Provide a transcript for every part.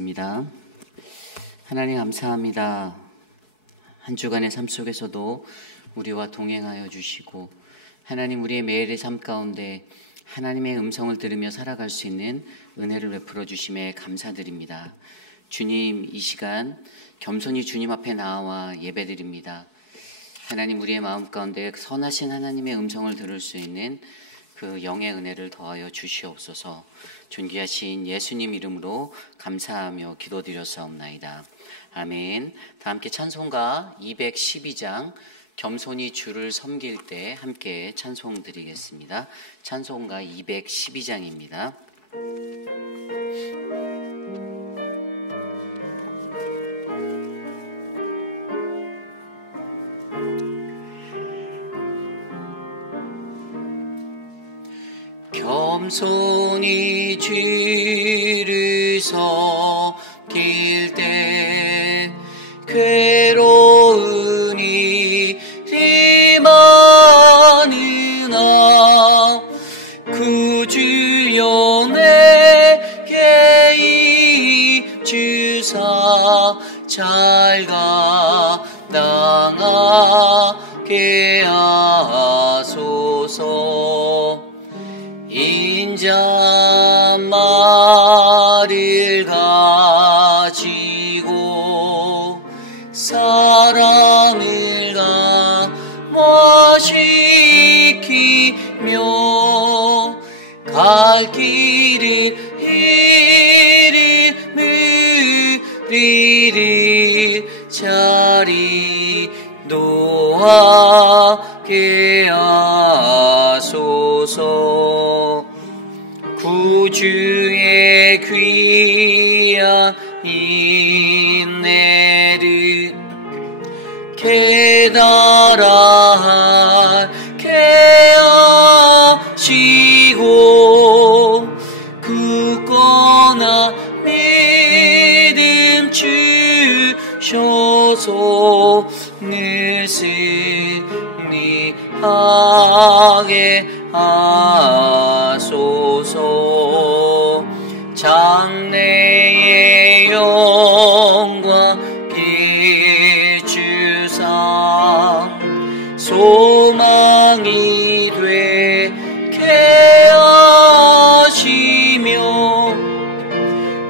입니다. 하나님 감사합니다. 한 주간의 삶 속에서도 우리와 동행하여 주시고 하나님 우리의 매일의 삶 가운데 하나님의 음성을 들으며 살아갈 수 있는 은혜를 베풀어 주심에 감사드립니다. 주님, 이 시간 겸손히 주님 앞에 나와 예배드립니다. 하나님 우리의 마음 가운데 선하신 하나님의 음성을 들을 수 있는 그 영의 은혜를 더하여 주시옵소서. 존귀하신 예수님 이름으로 감사하며 기도드렸사옵나이다. 아멘. 다 함께 찬송가 212장 겸손히 주를 섬길 때 함께 찬송 드리겠습니다. 찬송가 212장입니다. 겸손히 주를 섬길 때 괴로운 일이 많으나 구주여 내게 입주사 잘 감당하게 하소서. 인자말을 가지고 사랑을 감화시키며 갈 길을 이름을 자리 노하게 하소서. 구주의 귀한 인내를 깨달아 하게 하시고 굳건한 믿음 주셔서 늘 승리하게 하소서. 장래의 영광 길주상 소망이 되게 하시며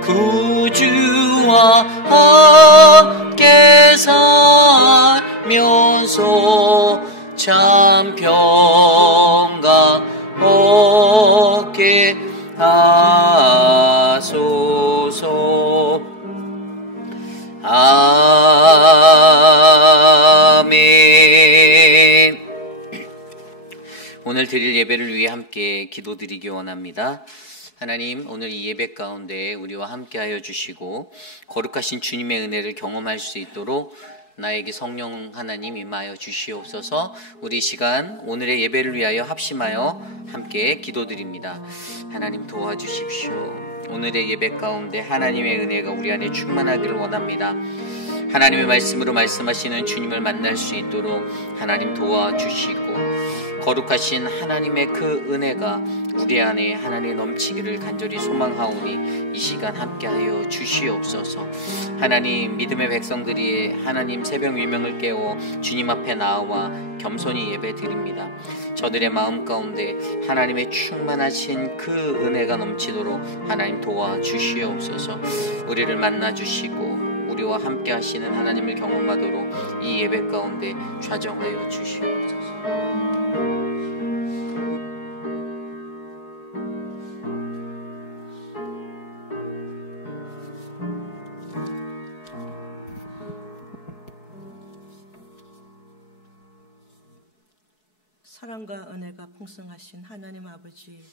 구주와 함께 살면서 참 평강 얻게 하소서. 아멘. 오늘 드릴 예배를 위해 함께 기도드리기 원합니다. 하나님, 오늘 이 예배 가운데 우리와 함께하여 주시고 거룩하신 주님의 은혜를 경험할 수 있도록 나에게 성령 하나님 임하여 주시옵소서. 우리 시간 오늘의 예배를 위하여 합심하여 함께 기도드립니다. 하나님 도와주십시오. 오늘의 예배 가운데 하나님의 은혜가 우리 안에 충만하기를 원합니다. 하나님의 말씀으로 말씀하시는 주님을 만날 수 있도록 하나님 도와주시고 거룩하신 하나님의 그 은혜가 우리 안에 하나님 넘치기를 간절히 소망하오니 이 시간 함께하여 주시옵소서. 하나님, 믿음의 백성들이 하나님 새벽 위명을 깨워 주님 앞에 나와 겸손히 예배드립니다. 저들의 마음 가운데 하나님의 충만하신 그 은혜가 넘치도록 하나님 도와주시옵소서. 우리를 만나주시고 우리와 함께 하시는 하나님을 경험하도록 이 예배 가운데 좌정하여 주시옵소서. 사랑과 은혜가 풍성하신 하나님 아버지,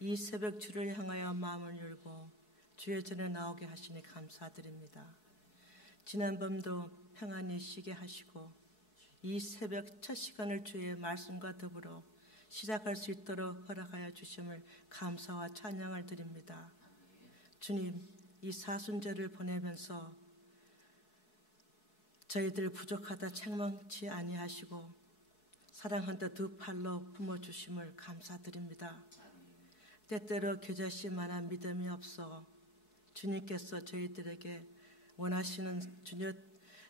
이 새벽 주를 향하여 마음을 열고 주의 전에 나오게 하시니 감사드립니다. 지난 밤도 평안히 쉬게 하시고 이 새벽 첫 시간을 주의 말씀과 더불어 시작할 수 있도록 허락하여 주심을 감사와 찬양을 드립니다. 주님, 이 사순절을 보내면서 저희들 부족하다 책망치 아니하시고 사랑한다 두 팔로 품어주심을 감사드립니다. 때때로 겨자씨만한 믿음이 없어 주님께서 저희들에게 원하시는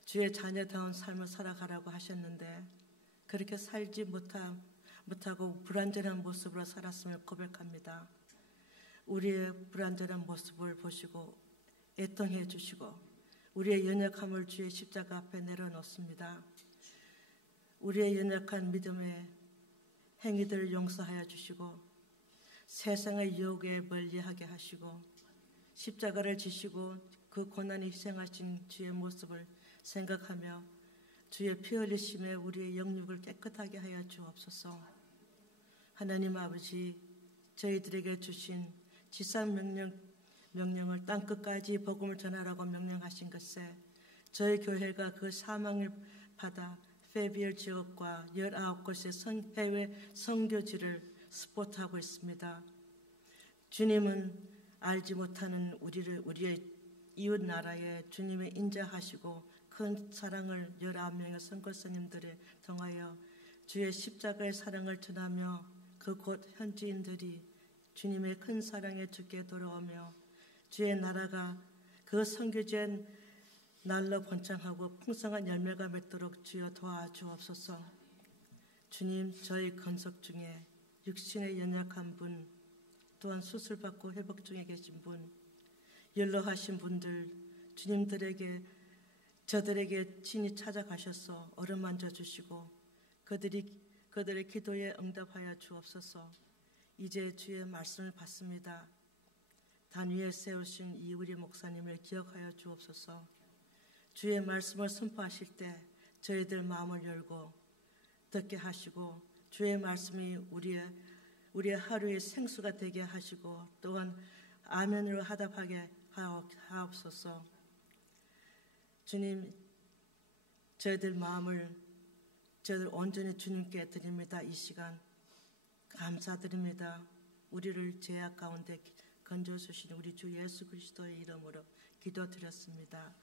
주의 자녀다운 삶을 살아가라고 하셨는데 그렇게 살지 못하고 불완전한 모습으로 살았음을 고백합니다. 우리의 불완전한 모습을 보시고 애통해 주시고 우리의 연약함을 주의 십자가 앞에 내려놓습니다. 우리의 연약한 믿음의 행위들을 용서하여 주시고 세상의 유혹에 멀리하게 하시고 십자가를 지시고 그 고난이 희생하신 주의 모습을 생각하며 주의 피 흘리심에 우리의 영육을 깨끗하게 하여 주옵소서. 하나님 아버지, 저희들에게 주신 지상 명령을 땅끝까지 복음을 전하라고 명령하신 것에 저희 교회가 그 사명을 받아 페비얼 지역과 19곳의 해외 선교지를 스포트하고 있습니다. 주님은 알지 못하는 우리의 이웃 나라에 주님의 인자하시고 큰 사랑을 19명의 선교사님들을 통하여 주의 십자가의 사랑을 전하며 그곳 현지인들이 주님의 큰 사랑에 주께 돌아오며 주의 나라가 그 선교지의 날로 번창하고 풍성한 열매가 맺도록 주여 도와주옵소서. 주님, 저희 건속 중에 육신의 연약한 분, 또한 수술받고 회복 중에 계신 분, 연로하신 분들, 저들에게 친히 찾아가셔서 어루만져 주시고 그들의 기도에 응답하여 주옵소서. 이제 주의 말씀을 받습니다. 단 위에 세우신 이 우리 목사님을 기억하여 주옵소서. 주의 말씀을 선포하실 때 저희들 마음을 열고 듣게 하시고 주의 말씀이 우리의 하루의 생수가 되게 하시고 또한 아멘으로 화답하게 하옵소서. 주님, 저희들 온전히 주님께 드립니다. 이 시간 감사드립니다. 우리를 죄악 가운데 건져주신 우리 주 예수 그리스도의 이름으로 기도드렸습니다.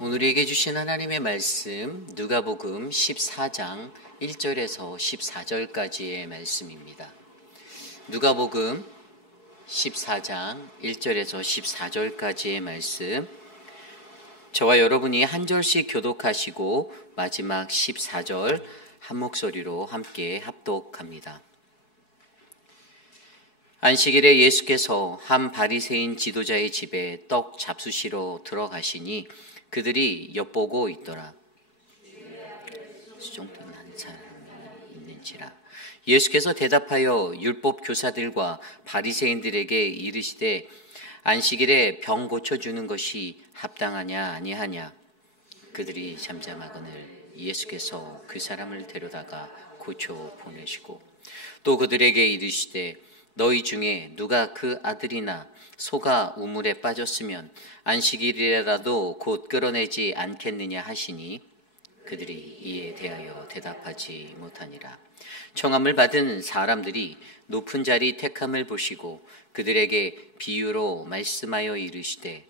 우리에게 주신 하나님의 말씀 누가복음 14장 1절에서 14절까지의 말씀입니다. 누가복음 14장 1절에서 14절까지의 말씀, 저와 여러분이 한 절씩 교독하시고 마지막 14절 한 목소리로 함께 합독합니다. 안식일에 예수께서 한 바리새인 지도자의 집에 떡 잡수시러 들어가시니 그들이 엿보고 있더라. 수종된 한 사람이 있는지라. 예수께서 대답하여 율법 교사들과 바리새인들에게 이르시되 안식일에 병 고쳐주는 것이 합당하냐 아니하냐. 그들이 잠잠하거늘 예수께서 그 사람을 데려다가 고쳐 보내시고 또 그들에게 이르시되 너희 중에 누가 그 아들이나 소가 우물에 빠졌으면 안식일이라도 곧 끌어내지 않겠느냐 하시니 그들이 이에 대하여 대답하지 못하니라. 청함을 받은 사람들이 높은 자리 택함을 보시고 그들에게 비유로 말씀하여 이르시되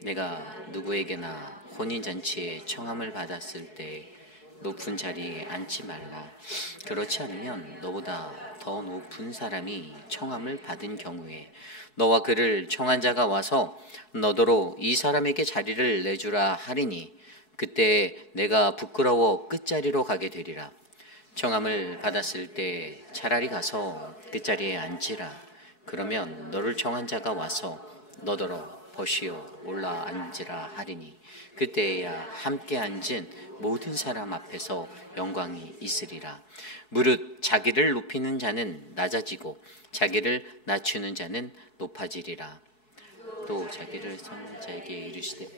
내가 누구에게나 혼인잔치에 청함을 받았을 때 높은 자리에 앉지 말라. 그렇지 않으면 너보다 더 높은 사람이 청함을 받은 경우에 너와 그를 청한 자가 와서 너더러 이 사람에게 자리를 내주라 하리니 그때 내가 부끄러워 끝자리로 가게 되리라. 청함을 받았을 때 차라리 가서 끝자리에 앉으라. 그러면 너를 청한 자가 와서 너더러 버시어 올라 앉으라 하리니 그때야 함께 앉은 모든 사람 앞에서 영광이 있으리라. 무릇 자기를 높이는 자는 낮아지고 자기를 낮추는 자는 높아지리라. 또 자기를 선한 자에게 이르시되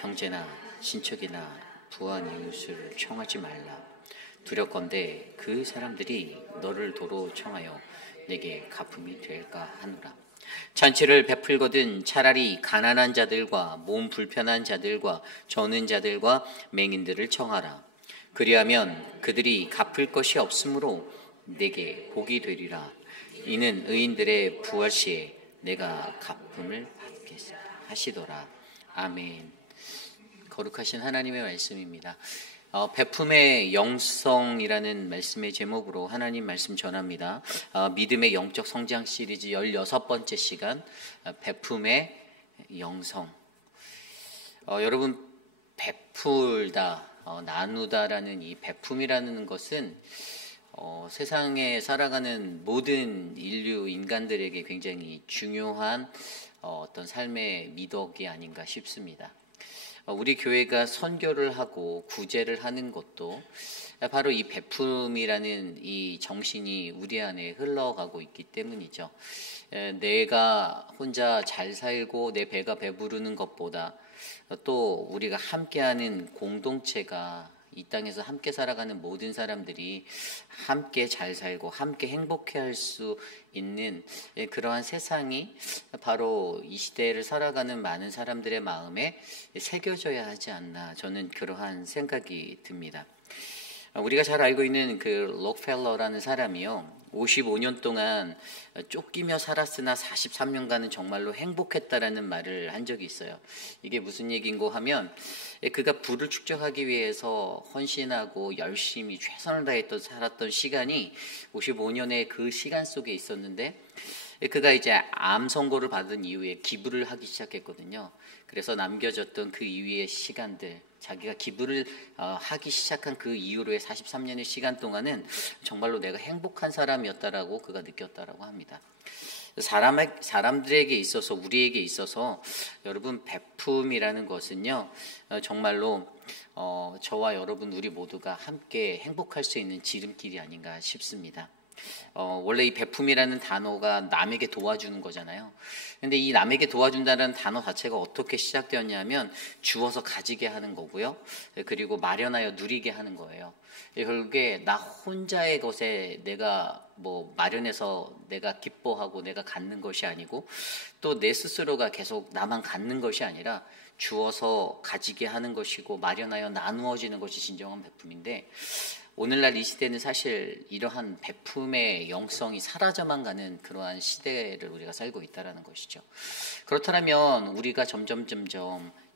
형제나 친척이나 부한 이웃을 청하지 말라. 두렵건대 그 사람들이 너를 도로 청하여 내게 갚음이 될까 하노라. 잔치를 베풀거든 차라리 가난한 자들과 몸 불편한 자들과 저는 자들과 맹인들을 청하라. 그리하면 그들이 갚을 것이 없으므로 내게 복이 되리라. 이는 의인들의 부활 시에 내가 갚음을 받겠다 하시더라. 아멘. 거룩하신 하나님의 말씀입니다. 베품의 영성이라는 말씀의 제목으로 하나님 말씀 전합니다. 믿음의 영적 성장 시리즈 16번째 시간, 베품의 영성. 여러분, 베풀다, 나누다라는 이 베품이라는 것은 세상에 살아가는 모든 인류 인간들에게 굉장히 중요한 어떤 삶의 미덕이 아닌가 싶습니다. 우리 교회가 선교를 하고 구제를 하는 것도 바로 이 베품이라는 이 정신이 우리 안에 흘러가고 있기 때문이죠. 내가 혼자 잘 살고 내 배가 배부르는 것보다 또 우리가 함께하는 공동체가 이 땅에서 함께 살아가는 모든 사람들이 함께 잘 살고 함께 행복해할 수 있는 그러한 세상이 바로 이 시대를 살아가는 많은 사람들의 마음에 새겨져야 하지 않나, 저는 그러한 생각이 듭니다. 우리가 잘 알고 있는 그 록펠러라는 사람이요, 55년 동안 쫓기며 살았으나 43년간은 정말로 행복했다라는 말을 한 적이 있어요. 이게 무슨 얘기인고 하면, 그가 부를 축적하기 위해서 헌신하고 열심히 최선을 다했던 살았던 시간이 55년의 그 시간 속에 있었는데, 그가 이제 암 선고를 받은 이후에 기부를 하기 시작했거든요. 그래서 남겨졌던 그 이후의 시간들, 자기가 기부를 하기 시작한 그 이후로의 43년의 시간 동안은 정말로 내가 행복한 사람이었다라고 그가 느꼈다라고 합니다. 사람들에게 있어서, 우리에게 있어서 여러분, 베품이라는 것은요, 정말로 저와 여러분 우리 모두가 함께 행복할 수 있는 지름길이 아닌가 싶습니다. 원래 이 베품이라는 단어가 남에게 도와주는 거잖아요. 근데 이 남에게 도와준다는 단어 자체가 어떻게 시작되었냐면 주어서 가지게 하는 거고요. 그리고 마련하여 누리게 하는 거예요. 결국에 나 혼자의 것에 내가 마련해서 내가 기뻐하고 내가 갖는 것이 아니고, 또 내 스스로가 계속 나만 갖는 것이 아니라 주어서 가지게 하는 것이고 마련하여 나누어지는 것이 진정한 베품인데, 오늘날 이 시대는 사실 이러한 베품의 영성이 사라져만 가는 그러한 시대를 우리가 살고 있다는 것이죠. 그렇다면 우리가 점점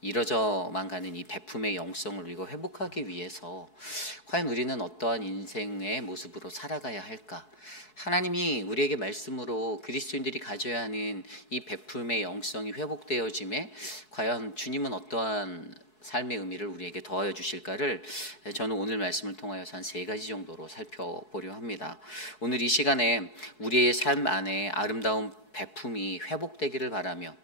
이뤄져만 가는 이 베품의 영성을 우리가 회복하기 위해서 과연 우리는 어떠한 인생의 모습으로 살아가야 할까? 하나님이 우리에게 말씀으로 그리스도인들이 가져야 하는 이 베품의 영성이 회복되어짐에 과연 주님은 어떠한 삶의 의미를 우리에게 더하여 주실까를 저는 오늘 말씀을 통하여서 한 3가지 정도로 살펴보려 합니다. 오늘 이 시간에 우리의 삶 안에 아름다운 베품이 회복되기를 바라며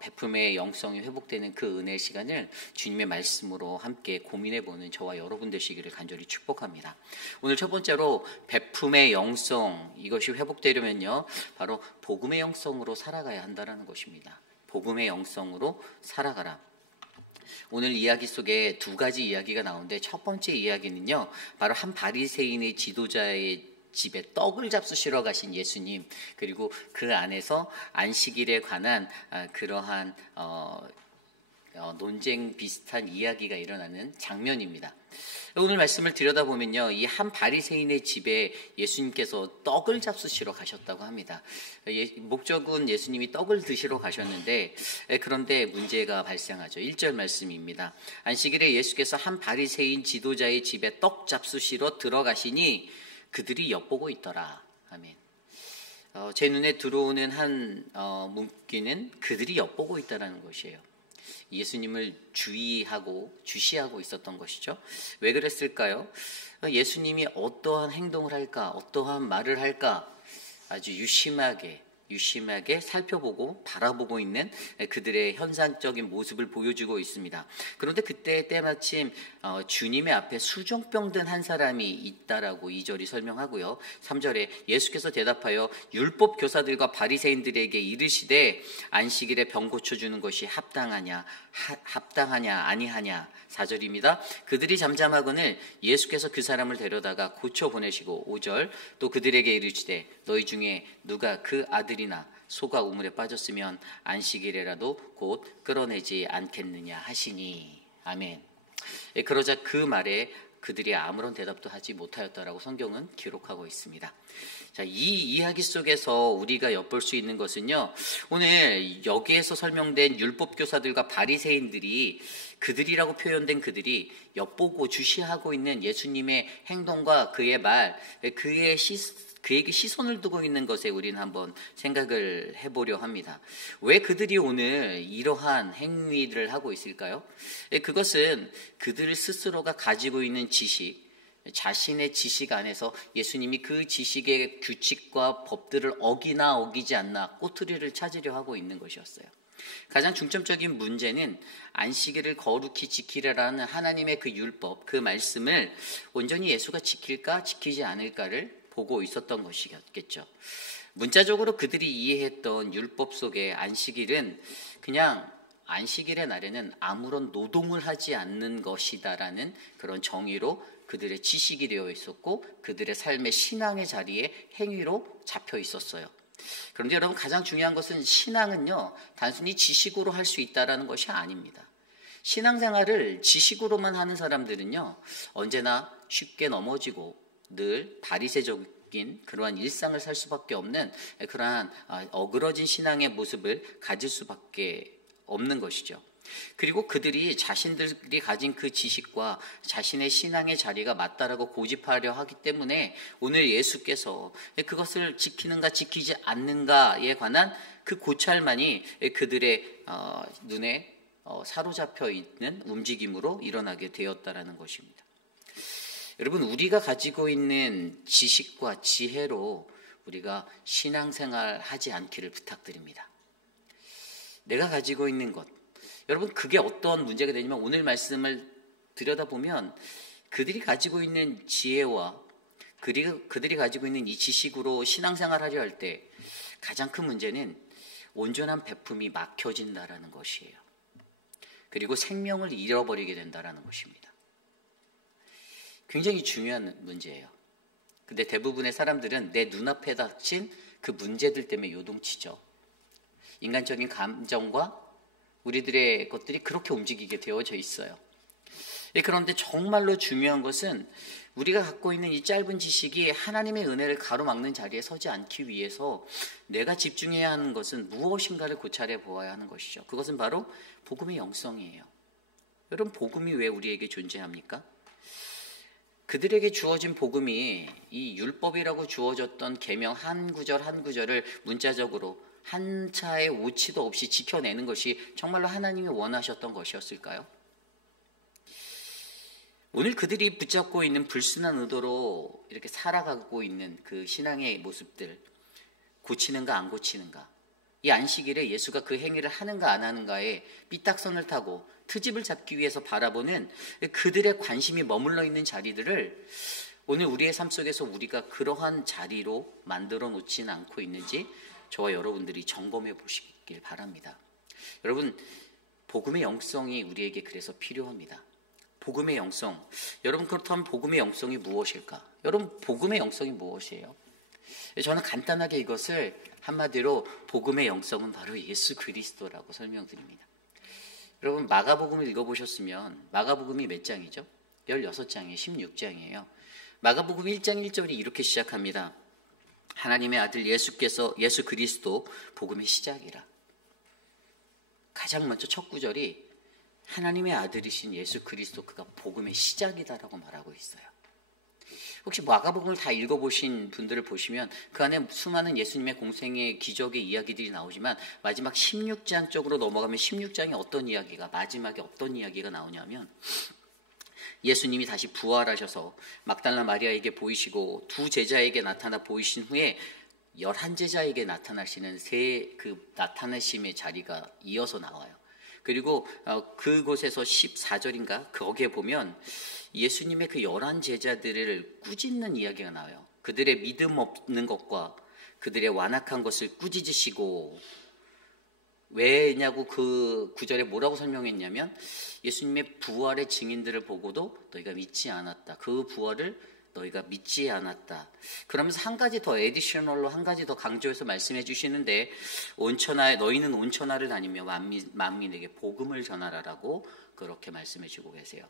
베품의 영성이 회복되는 그 은혜의 시간을 주님의 말씀으로 함께 고민해보는 저와 여러분 되시기를 간절히 축복합니다. 오늘 첫 번째로 베품의 영성, 이것이 회복되려면요, 바로 복음의 영성으로 살아가야 한다는 것입니다. 복음의 영성으로 살아가라. 오늘 이야기 속에 2가지 이야기가 나오는데, 첫 번째 이야기는요, 바로 한 바리새인의 지도자의 집에 떡을 잡수시러 가신 예수님, 그리고 그 안에서 안식일에 관한 그러한 논쟁 비슷한 이야기가 일어나는 장면입니다. 오늘 말씀을 들여다보면요, 이 한 바리새인의 집에 예수님께서 떡을 잡수시러 가셨다고 합니다. 목적은 예수님이 떡을 드시러 가셨는데, 그런데 문제가 발생하죠. 1절 말씀입니다. 안식일에 예수께서 한 바리새인 지도자의 집에 떡 잡수시러 들어가시니 그들이 엿보고 있더라. 아멘. 제 눈에 들어오는 한 문구는 그들이 엿보고 있다는 것이에요. 예수님을 주시하고 있었던 것이죠. 왜 그랬을까요? 예수님이 어떠한 행동을 할까, 어떠한 말을 할까 아주 유심하게 살펴보고 바라보고 있는 그들의 현상적인 모습을 보여주고 있습니다. 그런데 그때 때마침 주님의 앞에 수종병 든 한 사람이 있다라고 2절이 설명하고요. 3절에 예수께서 대답하여 율법 교사들과 바리새인들에게 이르시되 안식일에 병 고쳐주는 것이 합당하냐 아니하냐. 4절입니다. 그들이 잠잠하거늘 예수께서 그 사람을 데려다가 고쳐 보내시고 5절 또 그들에게 이르시되 너희 중에 누가 그 아들이나 소가 우물에 빠졌으면 안식일에라도 곧 끌어내지 않겠느냐 하시니. 아멘. 그러자 그 그들이 아무런 대답도 하지 못하였다라고 성경은 기록하고 있습니다. 자, 이 이야기 속에서 우리가 엿볼 수 있는 것은요, 오늘 여기에서 설명된 율법교사들과 바리새인들이, 그들이라고 표현된 그들이 엿보고 주시하고 있는 예수님의 행동과 그의 말, 그에게 시선을 두고 있는 것에 우리는 한번 생각을 해보려 합니다. 왜 그들이 오늘 이러한 행위들을 하고 있을까요? 그것은 그들 스스로가 가지고 있는 지식, 자신의 지식 안에서 예수님이 그 지식의 규칙과 법들을 어기나 어기지 않나 꼬투리를 찾으려 하고 있는 것이었어요. 가장 중점적인 문제는 안식일을 거룩히 지키라라는 하나님의 그 율법, 그 말씀을 온전히 예수가 지킬까 지키지 않을까를 보고 있었던 것이겠죠. 문자적으로 그들이 이해했던 율법 속의 안식일은 그냥 안식일의 날에는 아무런 노동을 하지 않는 것이다라는 그런 정의로 그들의 지식이 되어 있었고 그들의 삶의 신앙의 자리에 행위로 잡혀 있었어요. 그런데 여러분, 가장 중요한 것은 신앙은요, 단순히 지식으로 할 수 있다라는 것이 아닙니다. 신앙생활을 지식으로만 하는 사람들은요, 언제나 쉽게 넘어지고 늘 바리새적인 그러한 일상을 살 수밖에 없는 그러한 어그러진 신앙의 모습을 가질 수밖에 없는 것이죠. 그리고 그들이 자신들이 가진 그 지식과 자신의 신앙의 자리가 맞다라고 고집하려 하기 때문에 오늘 예수께서 그것을 지키는가 지키지 않는가에 관한 그 고찰만이 그들의 눈에 사로잡혀 있는 움직임으로 일어나게 되었다라는 것입니다. 여러분, 우리가 가지고 있는 지식과 지혜로 우리가 신앙생활 하지 않기를 부탁드립니다. 내가 가지고 있는 것, 여러분, 그게 어떤 문제가 되냐면 오늘 말씀을 들여다보면 그들이 가지고 있는 지혜와 그들이 가지고 있는 이 지식으로 신앙생활 하려 할 때 가장 큰 문제는 온전한 베품이 막혀진다라는 것이에요. 그리고 생명을 잃어버리게 된다라는 것입니다. 굉장히 중요한 문제예요. 근데 대부분의 사람들은 내 눈앞에 닥친 그 문제들 때문에 요동치죠. 인간적인 감정과 우리들의 것들이 그렇게 움직이게 되어져 있어요. 그런데 정말로 중요한 것은 우리가 갖고 있는 이 짧은 지식이 하나님의 은혜를 가로막는 자리에 서지 않기 위해서 내가 집중해야 하는 것은 무엇인가를 고찰해 보아야 하는 것이죠. 그것은 바로 복음의 영성이에요. 여러분, 복음이 왜 우리에게 존재합니까? 그들에게 주어진 복음이 이 율법이라고 주어졌던 계명 한 구절 한 구절을 문자적으로 한 차의 오치도 없이 지켜내는 것이 정말로 하나님이 원하셨던 것이었을까요? 오늘 그들이 붙잡고 있는 불순한 의도로 이렇게 살아가고 있는 그 신앙의 모습들, 고치는가 안 고치는가, 이 안식일에 예수가 그 행위를 하는가 안 하는가에 삐딱선을 타고 트집을 잡기 위해서 바라보는 그들의 관심이 머물러 있는 자리들을 오늘 우리의 삶 속에서 우리가 그러한 자리로 만들어 놓지는 않고 있는지 저와 여러분들이 점검해 보시길 바랍니다. 여러분, 복음의 영성이 우리에게 그래서 필요합니다. 복음의 영성. 여러분, 그렇다면 복음의 영성이 무엇일까? 여러분, 복음의 영성이 무엇이에요? 저는 간단하게 이것을 한마디로 복음의 영성은 바로 예수 그리스도라고 설명드립니다. 여러분, 마가복음을 읽어보셨으면 마가복음이 몇 장이죠? 16장이에요. 16장이에요. 마가복음 1장 1절이 이렇게 시작합니다. 하나님의 아들 예수 그리스도 복음의 시작이라. 가장 먼저 첫 구절이 하나님의 아들이신 예수 그리스도, 그가 복음의 시작이다라고 말하고 있어요. 혹시 마가복음을 다 읽어보신 분들을 보시면 그 안에 수많은 예수님의 공생의 기적의 이야기들이 나오지만 마지막 16장 쪽으로 넘어가면 16장에 마지막에 어떤 이야기가 나오냐면 예수님이 다시 부활하셔서 막달라 마리아에게 보이시고 두 제자에게 나타나 보이신 후에 11제자에게 나타나시는 그 나타나심의 자리가 이어서 나와요. 그리고 그곳에서 14절인가 거기에 보면 예수님의 그 11제자들을 꾸짖는 이야기가 나와요. 그들의 믿음 없는 것과 그들의 완악한 것을 꾸짖으시고, 왜냐고 그 구절에 뭐라고 설명했냐면 예수님의 부활의 증인들을 보고도 너희가 믿지 않았다. 그 부활을 너희가 믿지 않았다. 그러면서 한 가지 더 에디셔널로 한 가지 더 강조해서 말씀해 주시는데 너희는 온 천하를 다니며 만민에게 복음을 전하라라고 그렇게 말씀해 주고 계세요.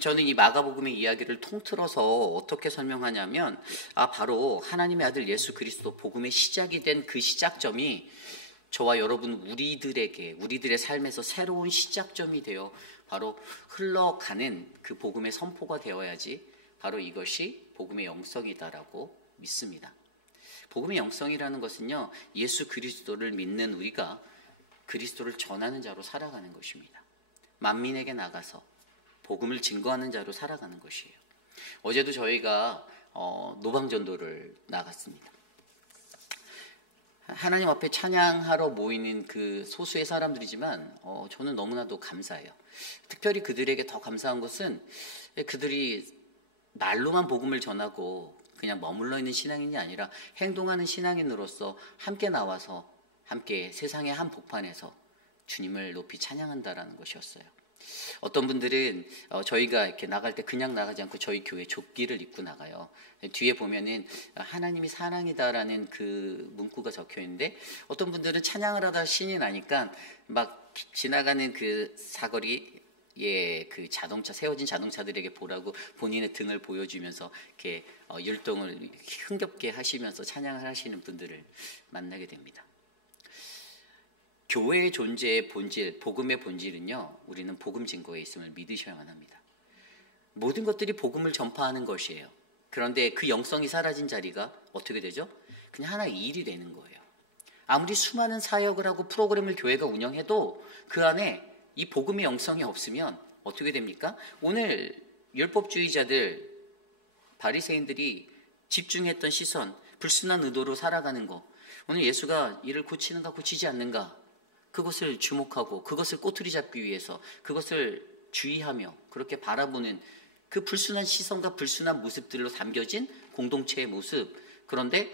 저는 이 마가복음의 이야기를 통틀어서 어떻게 설명하냐면 바로 하나님의 아들 예수 그리스도 복음의 시작이 된 그 시작점이 저와 여러분 우리들의 삶에서 새로운 시작점이 되어 바로 흘러가는 그 복음의 선포가 되어야지 바로 이것이 복음의 영성이다라고 믿습니다. 복음의 영성이라는 것은요, 예수 그리스도를 믿는 우리가 그리스도를 전하는 자로 살아가는 것입니다. 만민에게 나가서 복음을 증거하는 자로 살아가는 것이에요. 어제도 저희가 노방전도를 나갔습니다. 하나님 앞에 찬양하러 모이는 그 소수의 사람들이지만 저는 너무나도 감사해요. 특별히 그들에게 더 감사한 것은 그들이 말로만 복음을 전하고 그냥 머물러 있는 신앙인이 아니라 행동하는 신앙인으로서 함께 나와서 함께 세상의 한 복판에서 주님을 높이 찬양한다라는 것이었어요. 어떤 분들은 저희가 이렇게 나갈 때 그냥 나가지 않고 저희 교회 조끼를 입고 나가요. 뒤에 보면은 하나님이 사랑이다라는 그 문구가 적혀 있는데 어떤 분들은 찬양을 하다 신이 나니까 막 지나가는 그 사거리에 그 자동차 세워진 자동차들에게 보라고 본인의 등을 보여주면서 이렇게 율동을 흥겹게 하시면서 찬양을 하시는 분들을 만나게 됩니다. 교회의 존재의 본질, 복음의 본질은요, 우리는 복음 증거에 있음을 믿으셔야만 합니다. 모든 것들이 복음을 전파하는 것이에요. 그런데 그 영성이 사라진 자리가 어떻게 되죠? 그냥 하나의 일이 되는 거예요. 아무리 수많은 사역을 하고 프로그램을 교회가 운영해도 그 안에 이 복음의 영성이 없으면 어떻게 됩니까? 오늘 율법주의자들, 바리새인들이 집중했던 시선, 불순한 의도로 살아가는 거, 오늘 예수가 이를 고치는가 고치지 않는가, 그것을 주목하고 그것을 꼬투리 잡기 위해서 그것을 주의하며 그렇게 바라보는 그 불순한 시선과 불순한 모습들로 담겨진 공동체의 모습. 그런데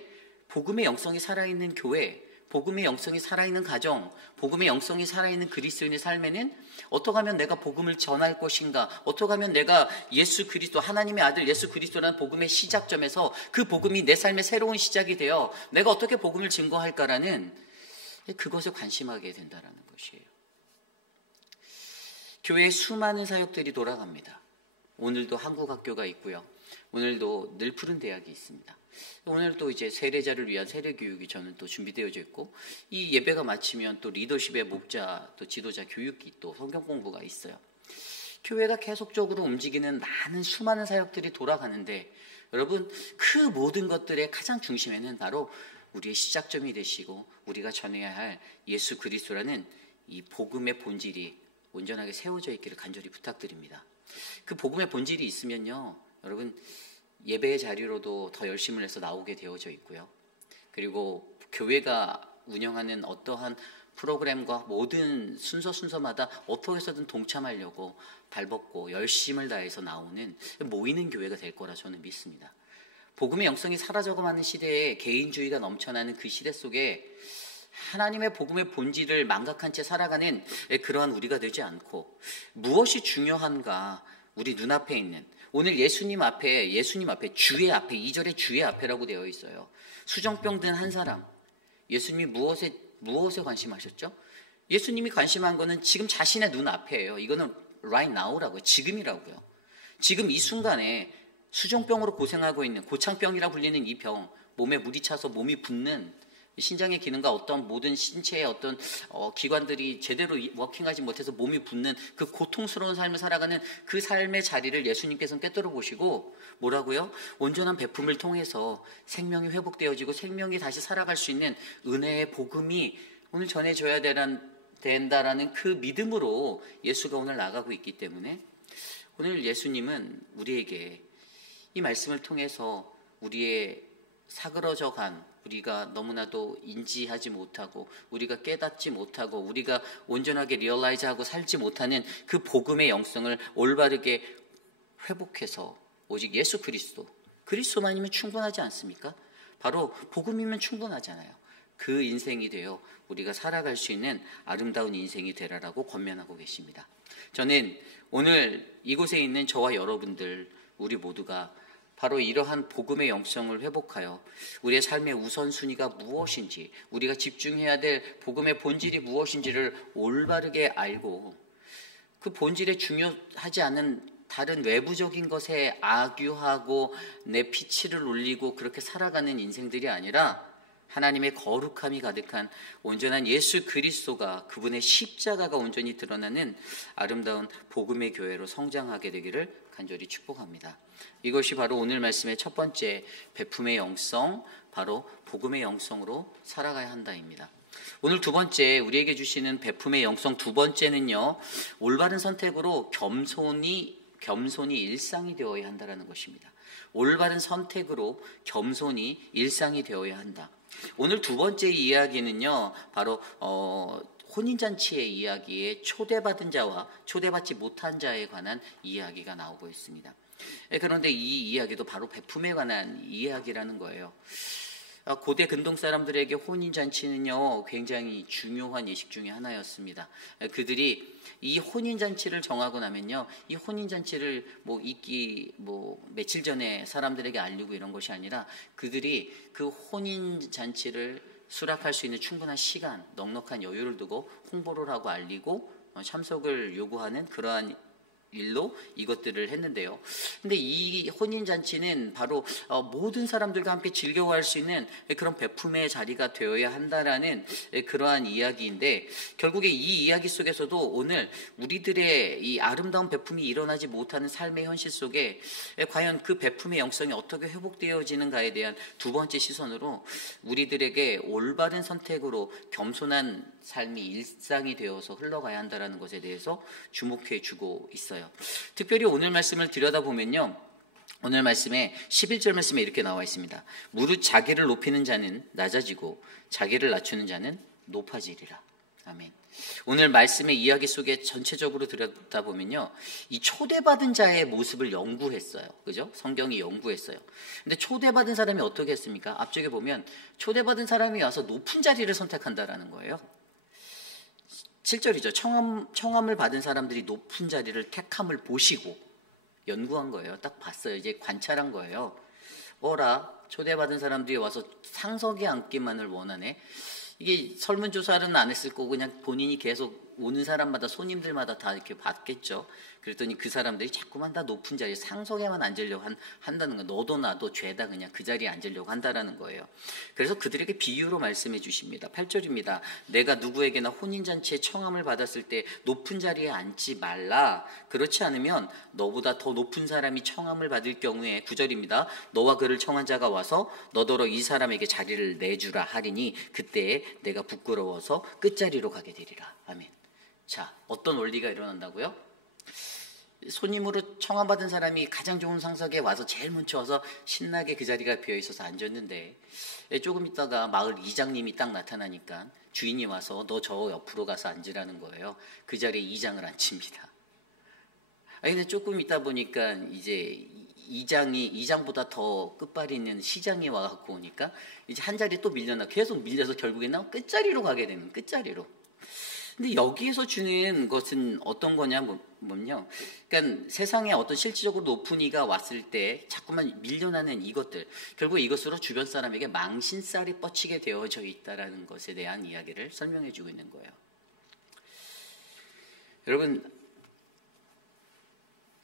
복음의 영성이 살아있는 교회, 복음의 영성이 살아있는 가정, 복음의 영성이 살아있는 그리스도인의 삶에는 어떻게 하면 내가 복음을 전할 것인가, 어떻게 하면 내가 예수 그리스도, 하나님의 아들 예수 그리스도라는 복음의 시작점에서 그 복음이 내 삶의 새로운 시작이 되어 내가 어떻게 복음을 증거할까라는 그것에 관심하게 된다는 것이에요. 교회에 수많은 사역들이 돌아갑니다. 오늘도 한국학교가 있고요. 오늘도 늘 푸른 대학이 있습니다. 오늘도 이제 세례자를 위한 세례교육이 저는 또 준비되어져 있고, 이 예배가 마치면 또 리더십의 목자, 또 지도자 교육이 또 성경 공부가 있어요. 교회가 계속적으로 움직이는 많은 수많은 사역들이 돌아가는데, 여러분 그 모든 것들의 가장 중심에는 바로 우리의 시작점이 되시고 우리가 전해야 할 예수 그리스도라는 이 복음의 본질이 온전하게 세워져 있기를 간절히 부탁드립니다. 그 복음의 본질이 있으면요, 여러분 예배의 자리로도 더 열심을 해서 나오게 되어져 있고요. 그리고 교회가 운영하는 어떠한 프로그램과 모든 순서마다 어떻게 해서든 동참하려고 발벗고 열심을 다해서 나오는 모이는 교회가 될 거라 저는 믿습니다. 복음의 영성이 사라져가는 시대에 개인주의가 넘쳐나는 그 시대 속에 하나님의 복음의 본질을 망각한 채 살아가는 그러한 우리가 되지 않고, 무엇이 중요한가, 우리 눈앞에 있는 오늘 예수님 앞에 주의 앞에, 2절에 주의 앞에라고 되어 있어요. 수정병 든 한 사람, 예수님이 무엇에 관심하셨죠? 예수님이 관심한 거는 지금 자신의 눈앞에예요. 이거는 right now라고요. 지금이라고요. 지금 이 순간에 수정병으로 고생하고 있는, 고창병이라 불리는 이 병, 몸에 물이 차서 몸이 붓는, 신장의 기능과 어떤 모든 신체의 어떤 기관들이 제대로 워킹하지 못해서 몸이 붓는 그 고통스러운 삶을 살아가는 그 삶의 자리를 예수님께서는 꿰뚫어 보시고 뭐라고요? 온전한 베품을 통해서 생명이 회복되어지고 생명이 다시 살아갈 수 있는 은혜의 복음이 오늘 전해져야 된다라는 그 믿음으로 예수가 오늘 나가고 있기 때문에, 오늘 예수님은 우리에게 이 말씀을 통해서 우리의 사그러져 간, 우리가 너무나도 인지하지 못하고 우리가 깨닫지 못하고 우리가 온전하게 리얼라이즈하고 살지 못하는 그 복음의 영성을 올바르게 회복해서 오직 예수 그리스도만이면 충분하지 않습니까? 바로 복음이면 충분하잖아요. 그 인생이 되어 우리가 살아갈 수 있는 아름다운 인생이 되라라고 권면하고 계십니다. 저는 오늘 이곳에 있는 저와 여러분들, 우리 모두가 바로 이러한 복음의 영성을 회복하여 우리의 삶의 우선순위가 무엇인지, 우리가 집중해야 될 복음의 본질이 무엇인지를 올바르게 알고 그 본질에 중요하지 않은 다른 외부적인 것에 악유하고 내 피치를 올리고 그렇게 살아가는 인생들이 아니라 하나님의 거룩함이 가득한 온전한 예수 그리스도가, 그분의 십자가가 온전히 드러나는 아름다운 복음의 교회로 성장하게 되기를 간절히 축복합니다. 이것이 바로 오늘 말씀의 첫 번째 베품의 영성, 바로 복음의 영성으로 살아가야 한다입니다. 오늘 두 번째 우리에게 주시는 베품의 영성 두 번째는요, 올바른 선택으로 겸손이 일상이 되어야 한다는 것입니다. 올바른 선택으로 겸손이 일상이 되어야 한다. 오늘 두 번째 이야기는요, 바로 혼인잔치의 이야기에 초대받은 자와 초대받지 못한 자에 관한 이야기가 나오고 있습니다. 그런데 이 이야기도 바로 베품에 관한 이야기라는 거예요. 고대 근동 사람들에게 혼인잔치는요, 굉장히 중요한 예식 중에 하나였습니다. 그들이 이 혼인잔치를 정하고 나면요, 이 혼인잔치를 며칠 전에 사람들에게 알리고 이런 것이 아니라 그들이 그 혼인잔치를 수락할 수 있는 충분한 시간, 넉넉한 여유를 두고 홍보를 하고 알리고 참석을 요구하는 그러한 일로 이것들을 했는데요. 근데 이 혼인잔치는 바로 모든 사람들과 함께 즐거워할 수 있는 그런 베품의 자리가 되어야 한다라는 그러한 이야기인데, 결국에 이 이야기 속에서도 오늘 우리들의 이 아름다운 베품이 일어나지 못하는 삶의 현실 속에 과연 그 베품의 영성이 어떻게 회복되어지는가에 대한 두 번째 시선으로 우리들에게 올바른 선택으로 겸손한 삶이 일상이 되어서 흘러가야 한다는 것에 대해서 주목해 주고 있어요. 특별히 오늘 말씀을 들여다보면요, 오늘 말씀에 11절 말씀에 이렇게 나와 있습니다. 무릇 자기를 높이는 자는 낮아지고 자기를 낮추는 자는 높아지리라. 아멘. 오늘 말씀의 이야기 속에 전체적으로 들여다보면요, 이 초대받은 자의 모습을 연구했어요. 그죠? 성경이 연구했어요. 근데 초대받은 사람이 어떻게 했습니까? 앞쪽에 보면 초대받은 사람이 와서 높은 자리를 선택한다라는 거예요. 7절이죠. 청함을 받은 사람들이 높은 자리를 택함을 보시고 연구한 거예요. 딱 봤어요. 이제 관찰한 거예요. 초대받은 사람들이 와서 상석에 앉기만을 원하네. 이게 설문조사는 안 했을 거고 그냥 본인이 계속 오는 사람마다, 손님들마다 다 이렇게 봤겠죠. 그랬더니 그 사람들이 자꾸만 다 높은 자리에 상석에만 앉으려고 한다는 거예요. 너도 나도 죄다 그냥 그 자리에 앉으려고 한다라는 거예요. 그래서 그들에게 비유로 말씀해 주십니다. 8절입니다. 내가 누구에게나 혼인잔치에 청함을 받았을 때 높은 자리에 앉지 말라. 그렇지 않으면 너보다 더 높은 사람이 청함을 받을 경우에, 9절입니다. 너와 그를 청한 자가 와서 너더러 이 사람에게 자리를 내주라 하리니 그때에 내가 부끄러워서 끝자리로 가게 되리라. 아멘. 자, 어떤 원리가 일어난다고요? 손님으로 청함받은 사람이 가장 좋은 상석에 와서 제일 먼저 와서 신나게 그 자리가 비어있어서 앉았는데, 조금 있다가 마을 이장님이 딱 나타나니까 주인이 와서 너 저 옆으로 가서 앉으라는 거예요. 그 자리에 이장을 앉힙니다. 근데 조금 있다 보니까 이제 이장보다 더 끝발이 있는 시장이 와갖고 오니까 이제 한 자리 또 계속 밀려서 결국에는 끝자리로 가게 되는, 끝자리로. 근데 여기에서 주는 것은 어떤 거냐면요, 그러니까 세상에 어떤 실질적으로 높은 이가 왔을 때 자꾸만 밀려나는 이것들, 결국 이것으로 주변 사람에게 망신살이 뻗치게 되어져 있다라는 것에 대한 이야기를 설명해 주고 있는 거예요. 여러분,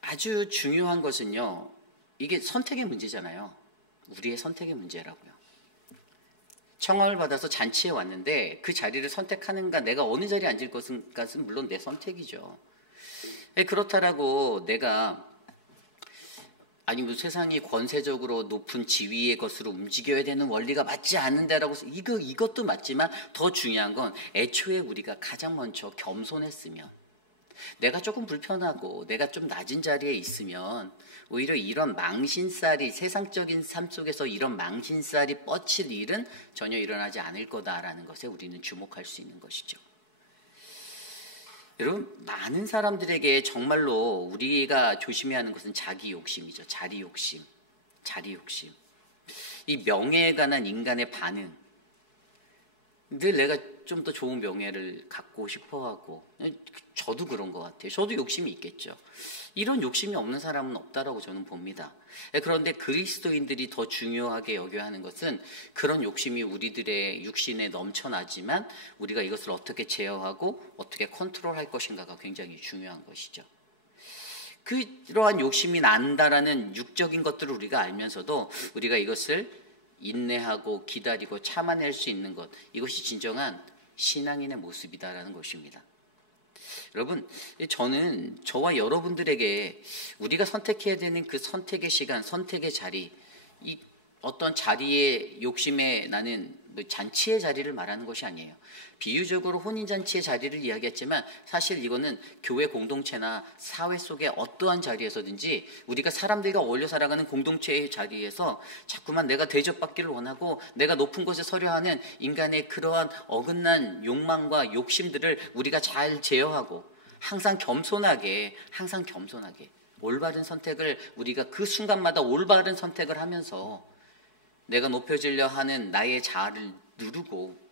아주 중요한 것은요, 이게 선택의 문제잖아요. 우리의 선택의 문제라고요. 청함을 받아서 잔치에 왔는데 그 자리를 선택하는가, 내가 어느 자리에 앉을 것은 물론 내 선택이죠. 그렇다라고 내가 세상이 권세적으로 높은 지위의 것으로 움직여야 되는 원리가 맞지 않는다라고, 이것도 맞지만 더 중요한 건 애초에 우리가 가장 먼저 겸손했으면, 내가 조금 불편하고 내가 좀 낮은 자리에 있으면 오히려 이런 망신살이, 세상적인 삶 속에서 이런 망신살이 뻗칠 일은 전혀 일어나지 않을 거다라는 것에 우리는 주목할 수 있는 것이죠. 여러분, 많은 사람들에게 정말로 우리가 조심해야 하는 것은 자기 욕심이죠. 자리 욕심. 이 명예에 관한 인간의 반응. 늘 내가 좀 더 좋은 명예를 갖고 싶어하고, 저도 그런 것 같아요. 저도 욕심이 있겠죠. 이런 욕심이 없는 사람은 없다라고 저는 봅니다. 그런데 그리스도인들이 더 중요하게 여겨야 하는 것은 그런 욕심이 우리들의 육신에 넘쳐나지만 우리가 이것을 어떻게 제어하고 어떻게 컨트롤할 것인가가 굉장히 중요한 것이죠. 그러한 욕심이 난다라는 육적인 것들을 우리가 알면서도 우리가 이것을 인내하고 기다리고 참아낼 수 있는 것, 이것이 진정한 신앙인의 모습이다라는 것입니다. 여러분, 저는 저와 여러분들에게 우리가 선택해야 되는 그 선택의 시간, 선택의 자리, 이 어떤 자리에 욕심에 나는 잔치의 자리를 말하는 것이 아니에요. 비유적으로 혼인잔치의 자리를 이야기했지만 사실 이거는 교회 공동체나 사회 속의 어떠한 자리에서든지 우리가 사람들과 어울려 살아가는 공동체의 자리에서 자꾸만 내가 대접받기를 원하고 내가 높은 곳에 서려 하는 인간의 그러한 어긋난 욕망과 욕심들을 우리가 잘 제어하고 항상 겸손하게 올바른 선택을 우리가 그 순간마다 올바른 선택을 하면서 내가 높여지려 하는 나의 자아를 누르고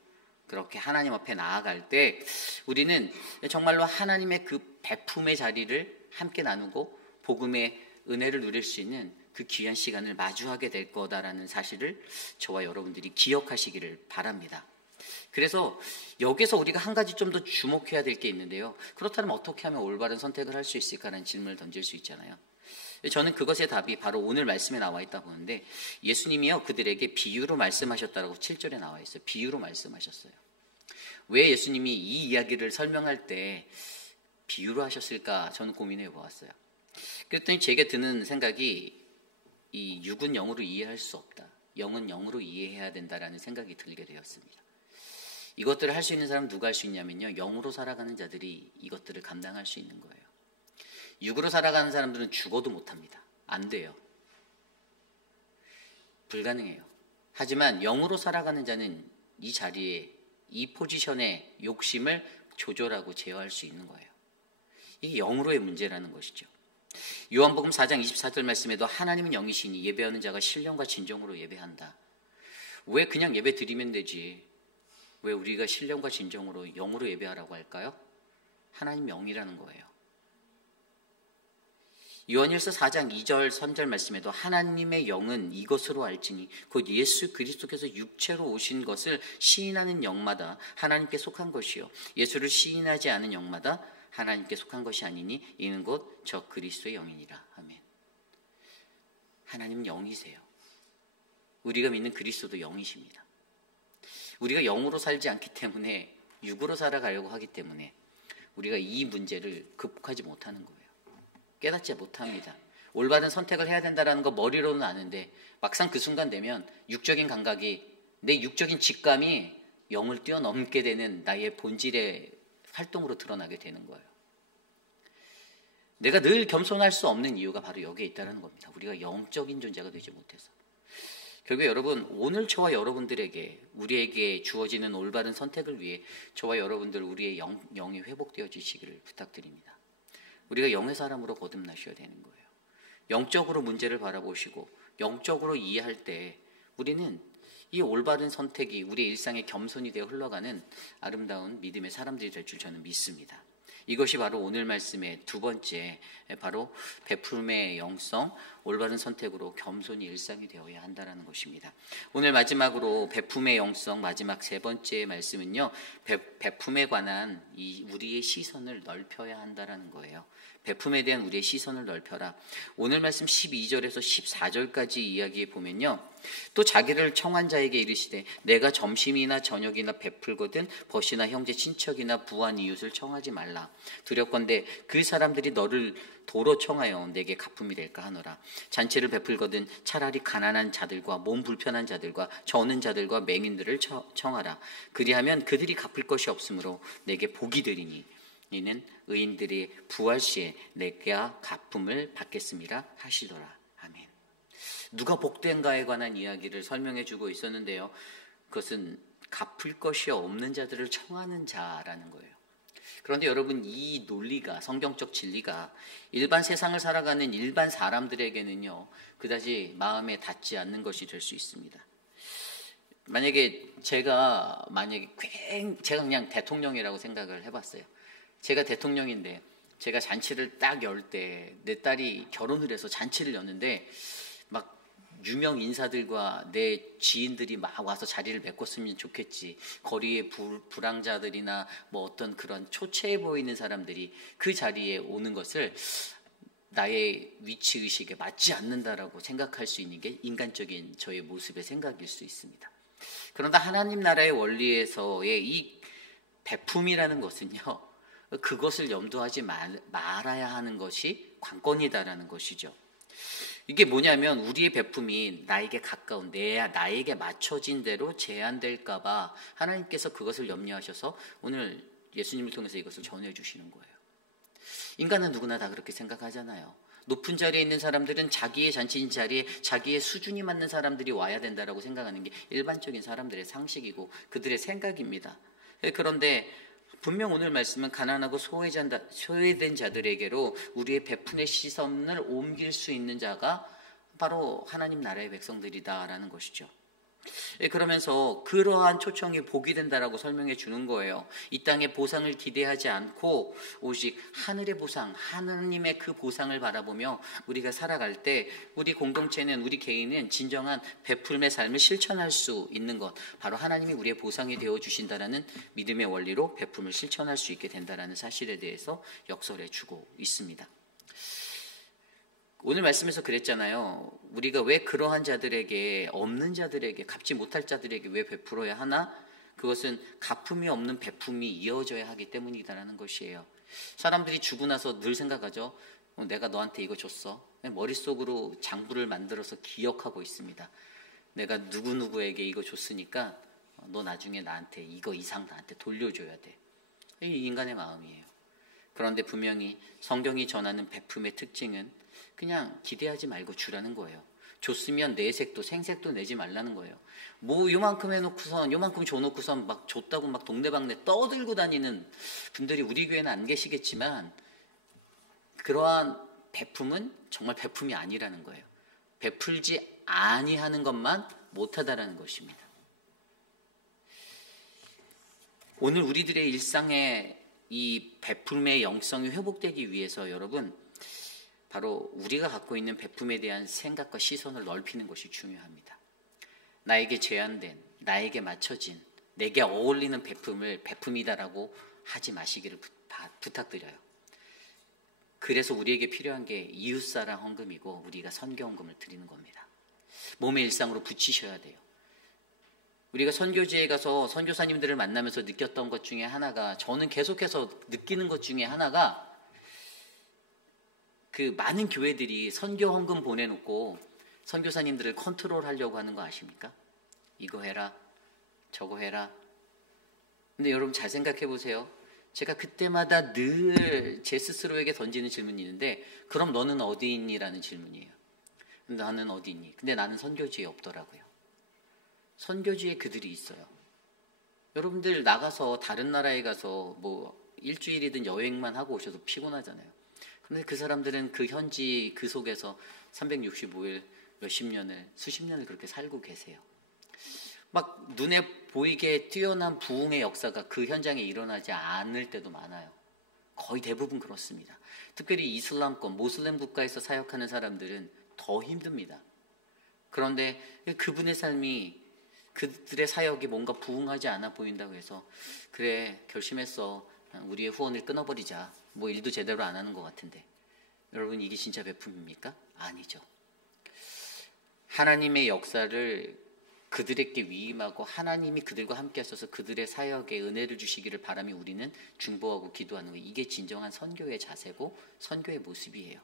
그렇게 하나님 앞에 나아갈 때 우리는 정말로 하나님의 그 베품의 자리를 함께 나누고 복음의 은혜를 누릴 수 있는 그 귀한 시간을 마주하게 될 거다라는 사실을 저와 여러분들이 기억하시기를 바랍니다. 그래서 여기서 우리가 한 가지 좀 더 주목해야 될 게 있는데요. 그렇다면 어떻게 하면 올바른 선택을 할 수 있을까라는 질문을 던질 수 있잖아요. 저는 그것의 답이 바로 오늘 말씀에 나와 있다 보는데 예수님이요 그들에게 비유로 말씀하셨다라고 7절에 나와 있어요. 비유로 말씀하셨어요. 왜 예수님이 이 이야기를 설명할 때 비유로 하셨을까 저는 고민해 보았어요. 그랬더니 제게 드는 생각이 이 육은 영으로 이해할 수 없다. 영은 영으로 이해해야 된다라는 생각이 들게 되었습니다. 이것들을 할 수 있는 사람은 누가 할 수 있냐면요. 영으로 살아가는 자들이 이것들을 감당할 수 있는 거예요. 육으로 살아가는 사람들은 죽어도 못합니다. 안 돼요. 불가능해요. 하지만 영으로 살아가는 자는 이 자리에 이 포지션의 욕심을 조절하고 제어할 수 있는 거예요. 이게 영으로의 문제라는 것이죠. 요한복음 4장 24절 말씀에도 하나님은 영이시니 예배하는 자가 신령과 진정으로 예배한다. 왜 그냥 예배 드리면 되지? 왜 우리가 신령과 진정으로 영으로 예배하라고 할까요? 하나님 영이라는 거예요. 요한일서 4장 2절 3절 말씀에도 하나님의 영은 이것으로 알지니 곧 예수 그리스도께서 육체로 오신 것을 시인하는 영마다 하나님께 속한 것이요 예수를 시인하지 않은 영마다 하나님께 속한 것이 아니니 이는 곧 저 그리스도의 영이니라. 아멘. 하나님은 영이세요. 우리가 믿는 그리스도도 영이십니다. 우리가 영으로 살지 않기 때문에 육으로 살아가려고 하기 때문에 우리가 이 문제를 극복하지 못하는 거예요. 깨닫지 못합니다. 올바른 선택을 해야 된다는 거 머리로는 아는데 막상 그 순간 되면 육적인 감각이 내 육적인 직감이 영을 뛰어넘게 되는 나의 본질의 활동으로 드러나게 되는 거예요. 내가 늘 겸손할 수 없는 이유가 바로 여기에 있다는 겁니다. 우리가 영적인 존재가 되지 못해서. 결국 여러분 오늘 저와 여러분들에게 우리에게 주어지는 올바른 선택을 위해 저와 여러분들 우리의 영이 회복되어지시기를 부탁드립니다. 우리가 영의 사람으로 거듭나셔야 되는 거예요. 영적으로 문제를 바라보시고 영적으로 이해할 때 우리는 이 올바른 선택이 우리의 일상의 겸손이 되어 흘러가는 아름다운 믿음의 사람들이 될 줄 저는 믿습니다. 이것이 바로 오늘 말씀의 두 번째 바로 베품의 영성, 올바른 선택으로 겸손이 일상이 되어야 한다는 것입니다. 오늘 마지막으로 베품의 영성 마지막 세 번째 말씀은요. 베품에 관한 우리의 시선을 넓혀야 한다는 거예요. 베품에 대한 우리의 시선을 넓혀라. 오늘 말씀 12절에서 14절까지 이야기해 보면요. 또 자기를 청한 자에게 이르시되 내가 점심이나 저녁이나 베풀거든 벗이나 형제 친척이나 부한 이웃을 청하지 말라. 두렵건대 그 사람들이 너를 도로 청하여 내게 갚음이 될까 하노라. 잔치를 베풀거든 차라리 가난한 자들과 몸 불편한 자들과 저는 자들과 맹인들을 청하라. 그리하면 그들이 갚을 것이 없으므로 내게 복이 되리니 이는 의인들이 부활 시에 내가 갚음을 받겠습니다 하시더라. 아멘. 누가 복된가에 관한 이야기를 설명해 주고 있었는데요. 그것은 갚을 것이 없는 자들을 청하는 자라는 거예요. 그런데 여러분 이 논리가 성경적 진리가 일반 세상을 살아가는 일반 사람들에게는요. 그다지 마음에 닿지 않는 것이 될 수 있습니다. 만약에 제가 그냥 대통령이라고 생각을 해봤어요. 제가 대통령인데 제가 잔치를 딱 열 때 내 딸이 결혼을 해서 잔치를 였는데 막 유명 인사들과 내 지인들이 막 와서 자리를 메꿨으면 좋겠지. 거리의 불황자들이나 뭐 어떤 그런 초췌해 보이는 사람들이 그 자리에 오는 것을 나의 위치 의식에 맞지 않는다라고 생각할 수 있는 게 인간적인 저의 모습의 생각일 수 있습니다. 그런데 하나님 나라의 원리에서의 이 베품이라는 것은요, 그것을 염두하지 말아야 하는 것이 관건이다라는 것이죠. 이게 뭐냐면 우리의 베품이 나에게 가까운 나에게 맞춰진 대로 제한될까 봐 하나님께서 그것을 염려하셔서 오늘 예수님을 통해서 이것을 전해주시는 거예요. 인간은 누구나 다 그렇게 생각하잖아요. 높은 자리에 있는 사람들은 자기의 잔치인 자리에 자기의 수준이 맞는 사람들이 와야 된다라고 생각하는 게 일반적인 사람들의 상식이고 그들의 생각입니다. 그런데 분명 오늘 말씀은 가난하고 소외된 자들에게로 우리의 베푼의 시선을 옮길 수 있는 자가 바로 하나님 나라의 백성들이다라는 것이죠. 그러면서 그러한 초청이 복이 된다라고 설명해 주는 거예요. 이 땅의 보상을 기대하지 않고 오직 하늘의 보상, 하나님의 그 보상을 바라보며 우리가 살아갈 때 우리 공동체는, 우리 개인은 진정한 베풀매 삶을 실천할 수 있는 것, 바로 하나님이 우리의 보상이 되어 주신다라는 믿음의 원리로 베품을 실천할 수 있게 된다라는 사실에 대해서 역설해 주고 있습니다. 오늘 말씀에서 그랬잖아요. 우리가 왜 그러한 자들에게, 없는 자들에게, 갚지 못할 자들에게 왜 베풀어야 하나? 그것은 갚음이 없는 베품이 이어져야 하기 때문이다라는 것이에요. 사람들이 주고 나서 늘 생각하죠. 내가 너한테 이거 줬어. 머릿속으로 장부를 만들어서 기억하고 있습니다. 내가 누구누구에게 이거 줬으니까 너 나중에 나한테 이거 이상 나한테 돌려줘야 돼. 이 인간의 마음이에요. 그런데 분명히 성경이 전하는 베품의 특징은 그냥 기대하지 말고 주라는 거예요. 줬으면 내색도 생색도 내지 말라는 거예요. 뭐 요만큼 해놓고선, 요만큼 줘놓고선 막 줬다고 막 동네방네 떠들고 다니는 분들이 우리 교회는 안 계시겠지만 그러한 베품은 정말 베품이 아니라는 거예요. 베풀지 아니하는 것만 못하다라는 것입니다. 오늘 우리들의 일상에 이 베품의 영성이 회복되기 위해서 여러분, 바로 우리가 갖고 있는 베품에 대한 생각과 시선을 넓히는 것이 중요합니다. 나에게 제한된, 나에게 맞춰진, 내게 어울리는 베품을 베품이다라고 하지 마시기를 부탁드려요. 그래서 우리에게 필요한 게 이웃사랑 헌금이고 우리가 선교 헌금을 드리는 겁니다. 몸의 일상으로 붙이셔야 돼요. 우리가 선교지에 가서 선교사님들을 만나면서 느꼈던 것 중에 하나가, 저는 계속해서 느끼는 것 중에 하나가, 그 많은 교회들이 선교 헌금 보내놓고 선교사님들을 컨트롤하려고 하는 거 아십니까? 이거 해라, 저거 해라. 근데 여러분 잘 생각해 보세요. 제가 그때마다 늘 제 스스로에게 던지는 질문이 있는데, 그럼 너는 어디 있니? 라는 질문이에요. 나는 어디 있니? 근데 나는 선교지에 없더라고요. 선교지에 그들이 있어요. 여러분들 나가서 다른 나라에 가서 뭐 일주일이든 여행만 하고 오셔도 피곤하잖아요. 근데 그 사람들은 그 현지 그 속에서 365일 몇십 년을, 수십 년을 그렇게 살고 계세요. 막 눈에 보이게 뛰어난 부흥의 역사가 그 현장에 일어나지 않을 때도 많아요. 거의 대부분 그렇습니다. 특별히 이슬람권, 모슬렘 국가에서 사역하는 사람들은 더 힘듭니다. 그런데 그분의 삶이, 그들의 사역이 뭔가 부흥하지 않아 보인다고 해서 그래 결심했어, 우리의 후원을 끊어버리자, 뭐 일도 제대로 안 하는 것 같은데, 여러분 이게 진짜 베품입니까? 아니죠. 하나님의 역사를 그들에게 위임하고 하나님이 그들과 함께 하셔서 그들의 사역에 은혜를 주시기를 바라며 우리는 중보하고 기도하는 거, 이게 진정한 선교의 자세고 선교의 모습이에요.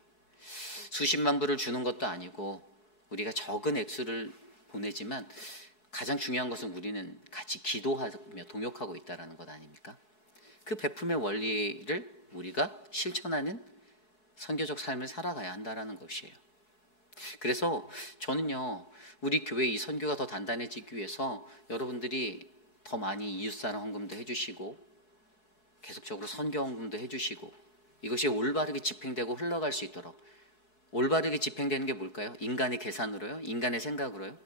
수십만 불을 주는 것도 아니고 우리가 적은 액수를 보내지만 가장 중요한 것은 우리는 같이 기도하며 동역하고 있다는 것 아닙니까? 그 베품의 원리를 우리가 실천하는 선교적 삶을 살아가야 한다는 것이에요. 그래서 저는요, 우리 교회 이 선교가 더 단단해지기 위해서 여러분들이 더 많이 이웃사랑 헌금도 해주시고 계속적으로 선교 헌금도 해주시고 이것이 올바르게 집행되고 흘러갈 수 있도록. 올바르게 집행되는 게 뭘까요? 인간의 계산으로요? 인간의 생각으로요?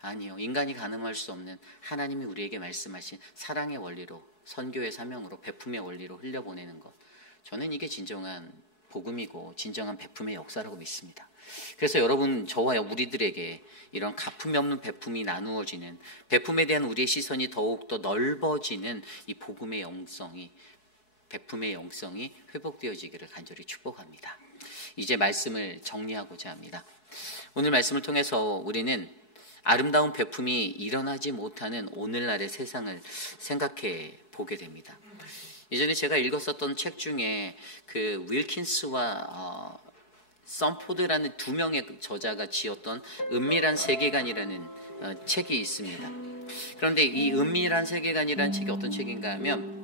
아니요. 인간이 가늠할 수 없는 하나님이 우리에게 말씀하신 사랑의 원리로, 선교의 사명으로, 베품의 원리로 흘려보내는 것. 저는 이게 진정한 복음이고 진정한 베품의 역사라고 믿습니다. 그래서 여러분, 저와 우리들에게 이런 갚음이 없는 베품이 나누어지는, 베품에 대한 우리의 시선이 더욱더 넓어지는 이 복음의 영성이 베품의 영성이 회복되어지기를 간절히 축복합니다. 이제 말씀을 정리하고자 합니다. 오늘 말씀을 통해서 우리는 아름다운 베품이 일어나지 못하는 오늘날의 세상을 생각해 보게 됩니다. 예전에 제가 읽었었던 책 중에 그 윌킨스와 썸포드라는 두 명의 저자가 지었던 은밀한 세계관이라는 책이 있습니다. 그런데 이 은밀한 세계관이라는 책이 어떤 책인가 하면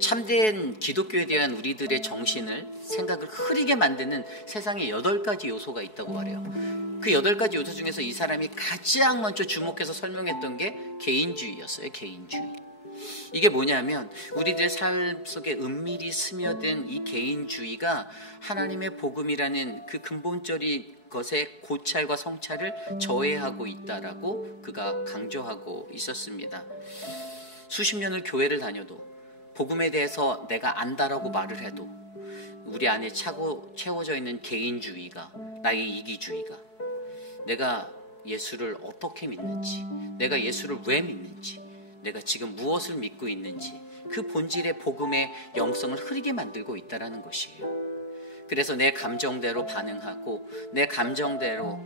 참된 기독교에 대한 우리들의 정신을, 생각을 흐리게 만드는 세상에 8가지 요소가 있다고 말해요. 그 8가지 요소 중에서 이 사람이 가장 먼저 주목해서 설명했던 게 개인주의였어요. 개인주의. 이게 뭐냐면 우리들 삶 속에 은밀히 스며든 이 개인주의가 하나님의 복음이라는 그 근본적인 것의 고찰과 성찰을 저해하고 있다라고 그가 강조하고 있었습니다. 수십 년을 교회를 다녀도 복음에 대해서 내가 안다라고 말을 해도 우리 안에 채워져 있는 개인주의가, 나의 이기주의가, 내가 예수를 어떻게 믿는지, 내가 예수를 왜 믿는지, 내가 지금 무엇을 믿고 있는지 그 본질의 복음의 영성을 흐리게 만들고 있다는 것이에요. 그래서 내 감정대로 반응하고 내 감정대로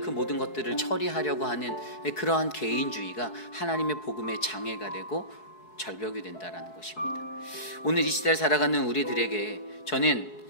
그 모든 것들을 처리하려고 하는 그러한 개인주의가 하나님의 복음의 장애가 되고 절벽이 된다는 것입니다. 오늘 이 시대를 살아가는 우리들에게 저는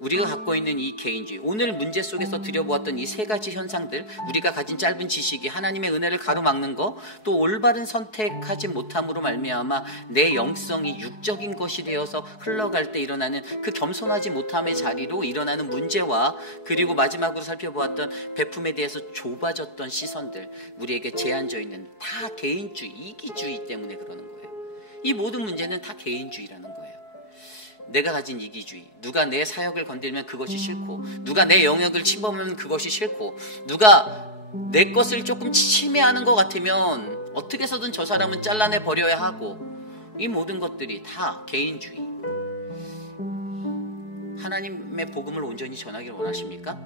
우리가 갖고 있는 이 개인주의, 오늘 문제 속에서 들여보았던 이 3가지 현상들, 우리가 가진 짧은 지식이 하나님의 은혜를 가로막는 것, 또 올바른 선택하지 못함으로 말미암아 내 영성이 육적인 것이 되어서 흘러갈 때 일어나는 그 겸손하지 못함의 자리로 일어나는 문제와, 그리고 마지막으로 살펴보았던 베품에 대해서 좁아졌던 시선들, 우리에게 제한되어 있는 다 개인주의, 이기주의 때문에 그러는 거예요. 이 모든 문제는 다 개인주의라는 거예요. 내가 가진 이기주의, 누가 내 사역을 건들면 그것이 싫고, 누가 내 영역을 침범하면 그것이 싫고, 누가 내 것을 조금 침해하는 것 같으면 어떻게 해서든 저 사람은 잘라내 버려야 하고, 이 모든 것들이 다 개인주의. 하나님의 복음을 온전히 전하기를 원하십니까?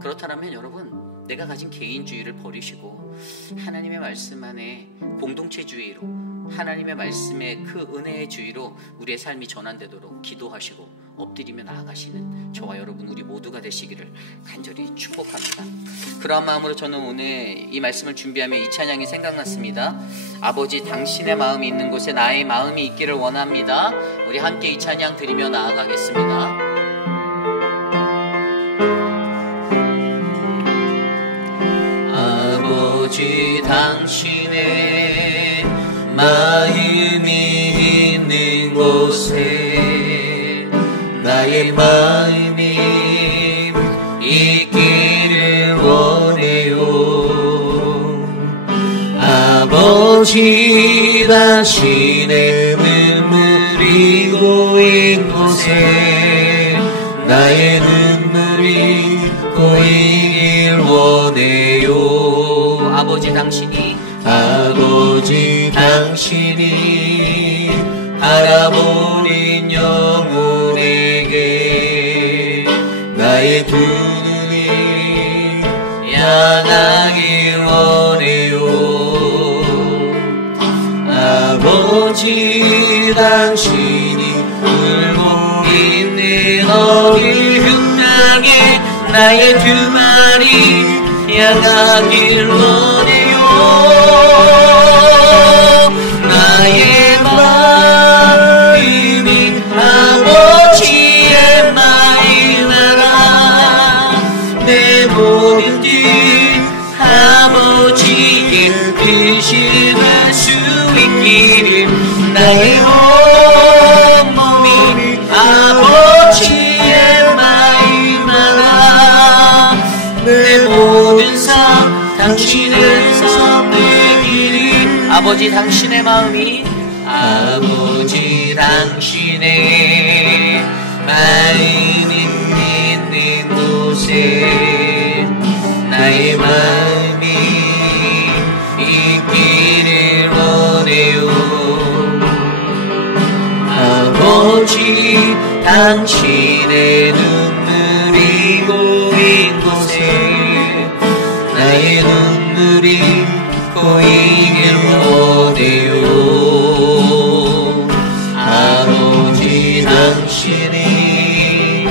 그렇다면 여러분, 내가 가진 개인주의를 버리시고 하나님의 말씀 안에 공동체주의로, 하나님의 말씀의 그 은혜의 주의로 우리의 삶이 전환되도록 기도하시고 엎드리며 나아가시는 저와 여러분 우리 모두가 되시기를 간절히 축복합니다. 그러한 마음으로 저는 오늘 이 말씀을 준비하며 이 찬양이 생각났습니다. 아버지, 당신의 마음이 있는 곳에 나의 마음이 있기를 원합니다. 우리 함께 이 찬양 드리며 나아가겠습니다. 아버지, 당신의 마음이 있는 곳에 나의 마음이 있기를 원해요. 아버지, 당신의 눈물이 고인 곳에 나의 눈물이 고이길 원해요. 아버지, 당신이 바라보는 영혼에게 나의 두 눈이 향하길 원해요. 아버지, 당신이 울고 있는 어린 흉장에 나의 두 마리 향하길 원해요. 나의 마음이 아버지의 마음이라 내 모든 뜻 아버지의 뜻을 할 수 있기를 나의 온 몸이 아버지의 마음이라 내 모든 삶 당신의 삶 되기를. 아버지, 당신의 마음이, 아버지, 당신의 마음이 있는 곳에 나의 마음이 있기를 원해요. 아버지, 당신의 눈물이 고인 곳에 나의 눈물이 고이길 원해요. 아버지, 내내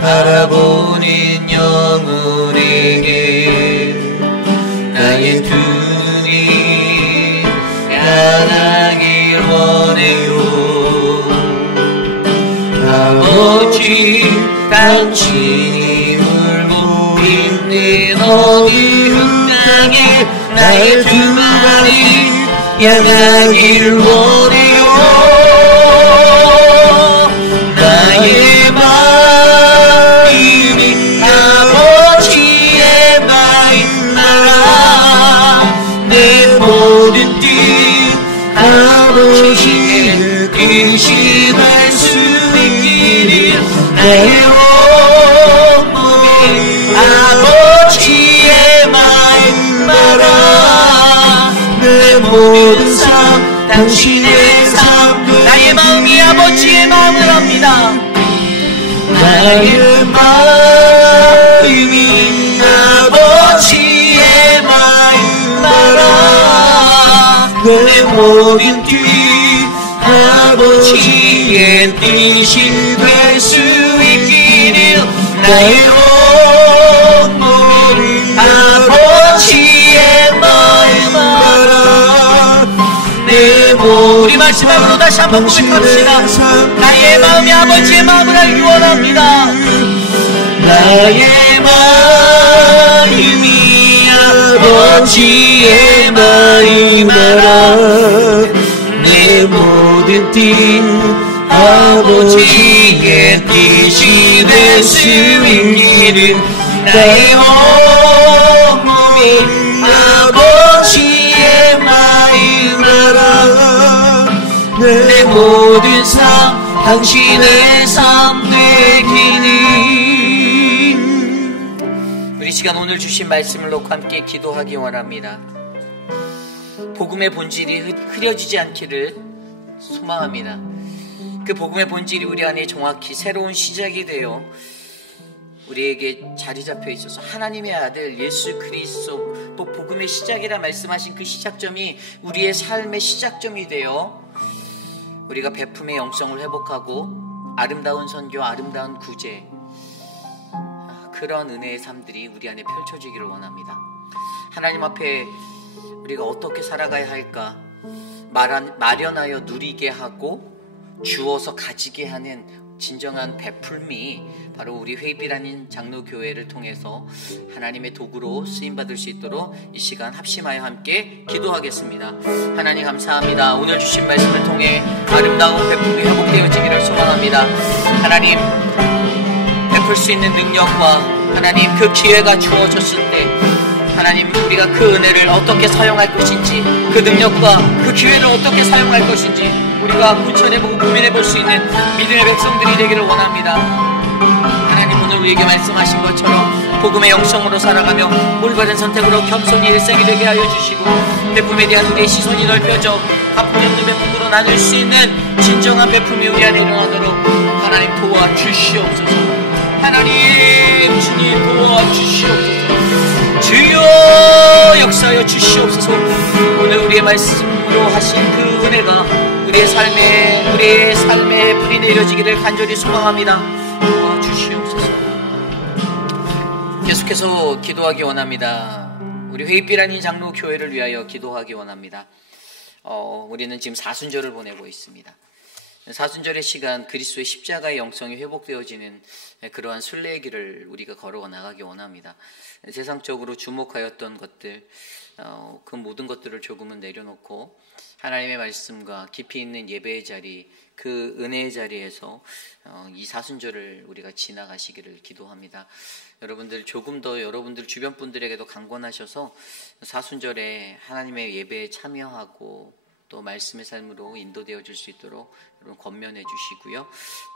바라보는 영혼에게 나의 눈이 향하길 원해요. 아버지, 당신이 울고 있는 어두운 땅에 나의 두 발이 향하길 원해요. 나의 마음이 아버지의 마음 알아. 내 모든 뜻 아버지의 뜻이 될 수 있기를 나의 온몸이 아버지의 마음 알아. 내 모든 삶 당신의 삶 나의 마음이 아버지의 마음을 압니다. 나의 마음이 아버지의 마음 알아. 내 모든 뜻 아버지의 뜻이 될 수 있기를 나의 온몸이 아버지의 마음 알아. 내 우리 마지막으로 다시 한번 고백합시다. 나의 마음이 아버지의 마음을 알기 원합니다. 나의 마음이 아버지의 마음 알아. 내 모든 뜻 아버지의 뜻이 될 수 있기를 나의 온몸이 아버지의 마음 알아. 내 모든 삶 당신의 삶 되기를. 우리 시간 오늘 주신 말씀을 놓고 함께 기도하기 원합니다. 복음의 본질이 흐려지지 않기를 소망합니다. 그 복음의 본질이 우리 안에 정확히 새로운 시작이 되어 우리에게 자리 잡혀 있어서 하나님의 아들 예수 그리스도 또 복음의 시작이라 말씀하신 그 시작점이 우리의 삶의 시작점이 되어 우리가 베품의 영성을 회복하고 아름다운 선교, 아름다운 구제, 그런 은혜의 삶들이 우리 안에 펼쳐지기를 원합니다. 하나님 앞에 우리가 어떻게 살아가야 할까 마련하여 누리게 하고 주어서 가지게 하는 진정한 베풀미, 바로 우리 회비라는 장로교회를 통해서 하나님의 도구로 쓰임받을 수 있도록 이 시간 합심하여 함께 기도하겠습니다. 하나님 감사합니다. 오늘 주신 말씀을 통해 아름다운 베풀이 회복되어지기를 소망합니다. 하나님, 베풀 수 있는 능력과 하나님 그 기회가 주어졌을 때 하나님, 우리가 그 은혜를 어떻게 사용할 것인지, 그 능력과 그 기회를 어떻게 사용할 것인지 우리가 구천해보고 고민해볼 수 있는 믿음의 백성들이 되기를 원합니다. 하나님, 오늘 우리에게 말씀하신 것처럼 복음의 영성으로 살아가며 올바른 선택으로 겸손히 일생이 되게 하여 주시고, 베품에 대한 우리의 시선이 넓혀져 갚음이 없는 베품으로 나눌 수 있는 진정한 베품이 우리 안에 일어나도록 하나님 도와주시옵소서. 하나님, 주님 도와주시옵소서. 주여 역사하여 주시옵소서. 오늘 우리의 말씀으로 하신 그 은혜가 우리의 삶에 불이 내려지기를 간절히 소망합니다. 도와주시옵소서. 계속해서 기도하기 원합니다. 우리 회입비라는 장로 교회를 위하여 기도하기 원합니다. 우리는 지금 사순절을 보내고 있습니다. 사순절의 시간, 그리스도의 십자가의 영성이 회복되어지는 그러한 순례의 길을 우리가 걸어 나가기 원합니다. 세상적으로 주목하였던 것들, 그 모든 것들을 조금은 내려놓고 하나님의 말씀과 깊이 있는 예배의 자리, 그 은혜의 자리에서 이 사순절을 우리가 지나가시기를 기도합니다. 여러분들 조금 더 여러분들 주변 분들에게도 강권하셔서 사순절에 하나님의 예배에 참여하고 또 말씀의 삶으로 인도되어 줄 수 있도록 여러분 권면해 주시고요.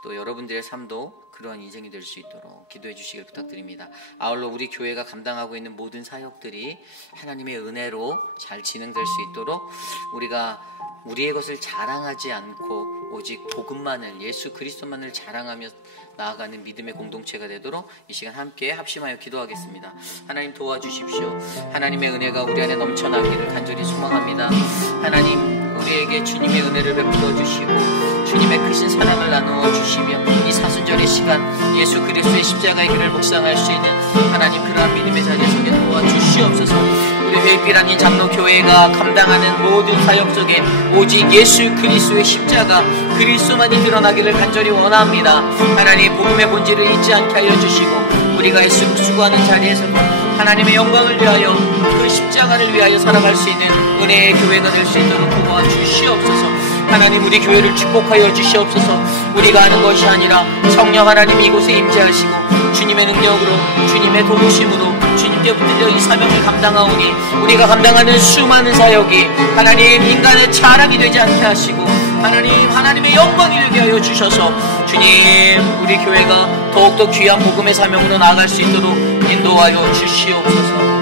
또 여러분들의 삶도 그러한 인생이 될 수 있도록 기도해 주시길 부탁드립니다. 아울러 우리 교회가 감당하고 있는 모든 사역들이 하나님의 은혜로 잘 진행될 수 있도록 우리가 우리의 것을 자랑하지 않고 오직 복음만을, 예수 그리스도만을 자랑하며 나아가는 믿음의 공동체가 되도록 이 시간 함께 합심하여 기도하겠습니다. 하나님 도와주십시오. 하나님의 은혜가 우리 안에 넘쳐나기를 간절히 소망합니다. 하나님, 우리에게 주님의 은혜를 베풀어 주시고 주님의 크신 사랑을 나누어 주시며 이 사순절의 시간 예수 그리스도의 십자가의 길을 묵상할 수 있는 하나님 그러한 믿음의 자리에 서게 도와주시옵소서. 우리 회빛라는 장로교회가 감당하는 모든 사역 속에 오직 예수 그리스도의 십자가 그리스도만이 드러나기를 간절히 원합니다. 하나님 복음의 본질을 잊지 않게 하여 주시고 우리가 애쓰고 수고하는 자리에서도 하나님의 영광을 위하여 그 십자가를 위하여 살아갈 수 있는 은혜의 교회가 될 수 있도록 도와주시옵소서. 하나님 우리 교회를 축복하여 주시옵소서. 우리가 하는 것이 아니라 성령 하나님 이곳에 임재하시고 주님의 능력으로 주님의 도우심으로 주님께 붙들려 이 사명을 감당하오니 우리가 감당하는 수많은 사역이 하나님 인간의 자랑이 되지 않게 하시고 하나님의 영광이 되게 하여 주셔서 주님 우리 교회가 더욱더 귀한 복음의 사명으로 나아갈 수 있도록 인도하여 주시옵소서.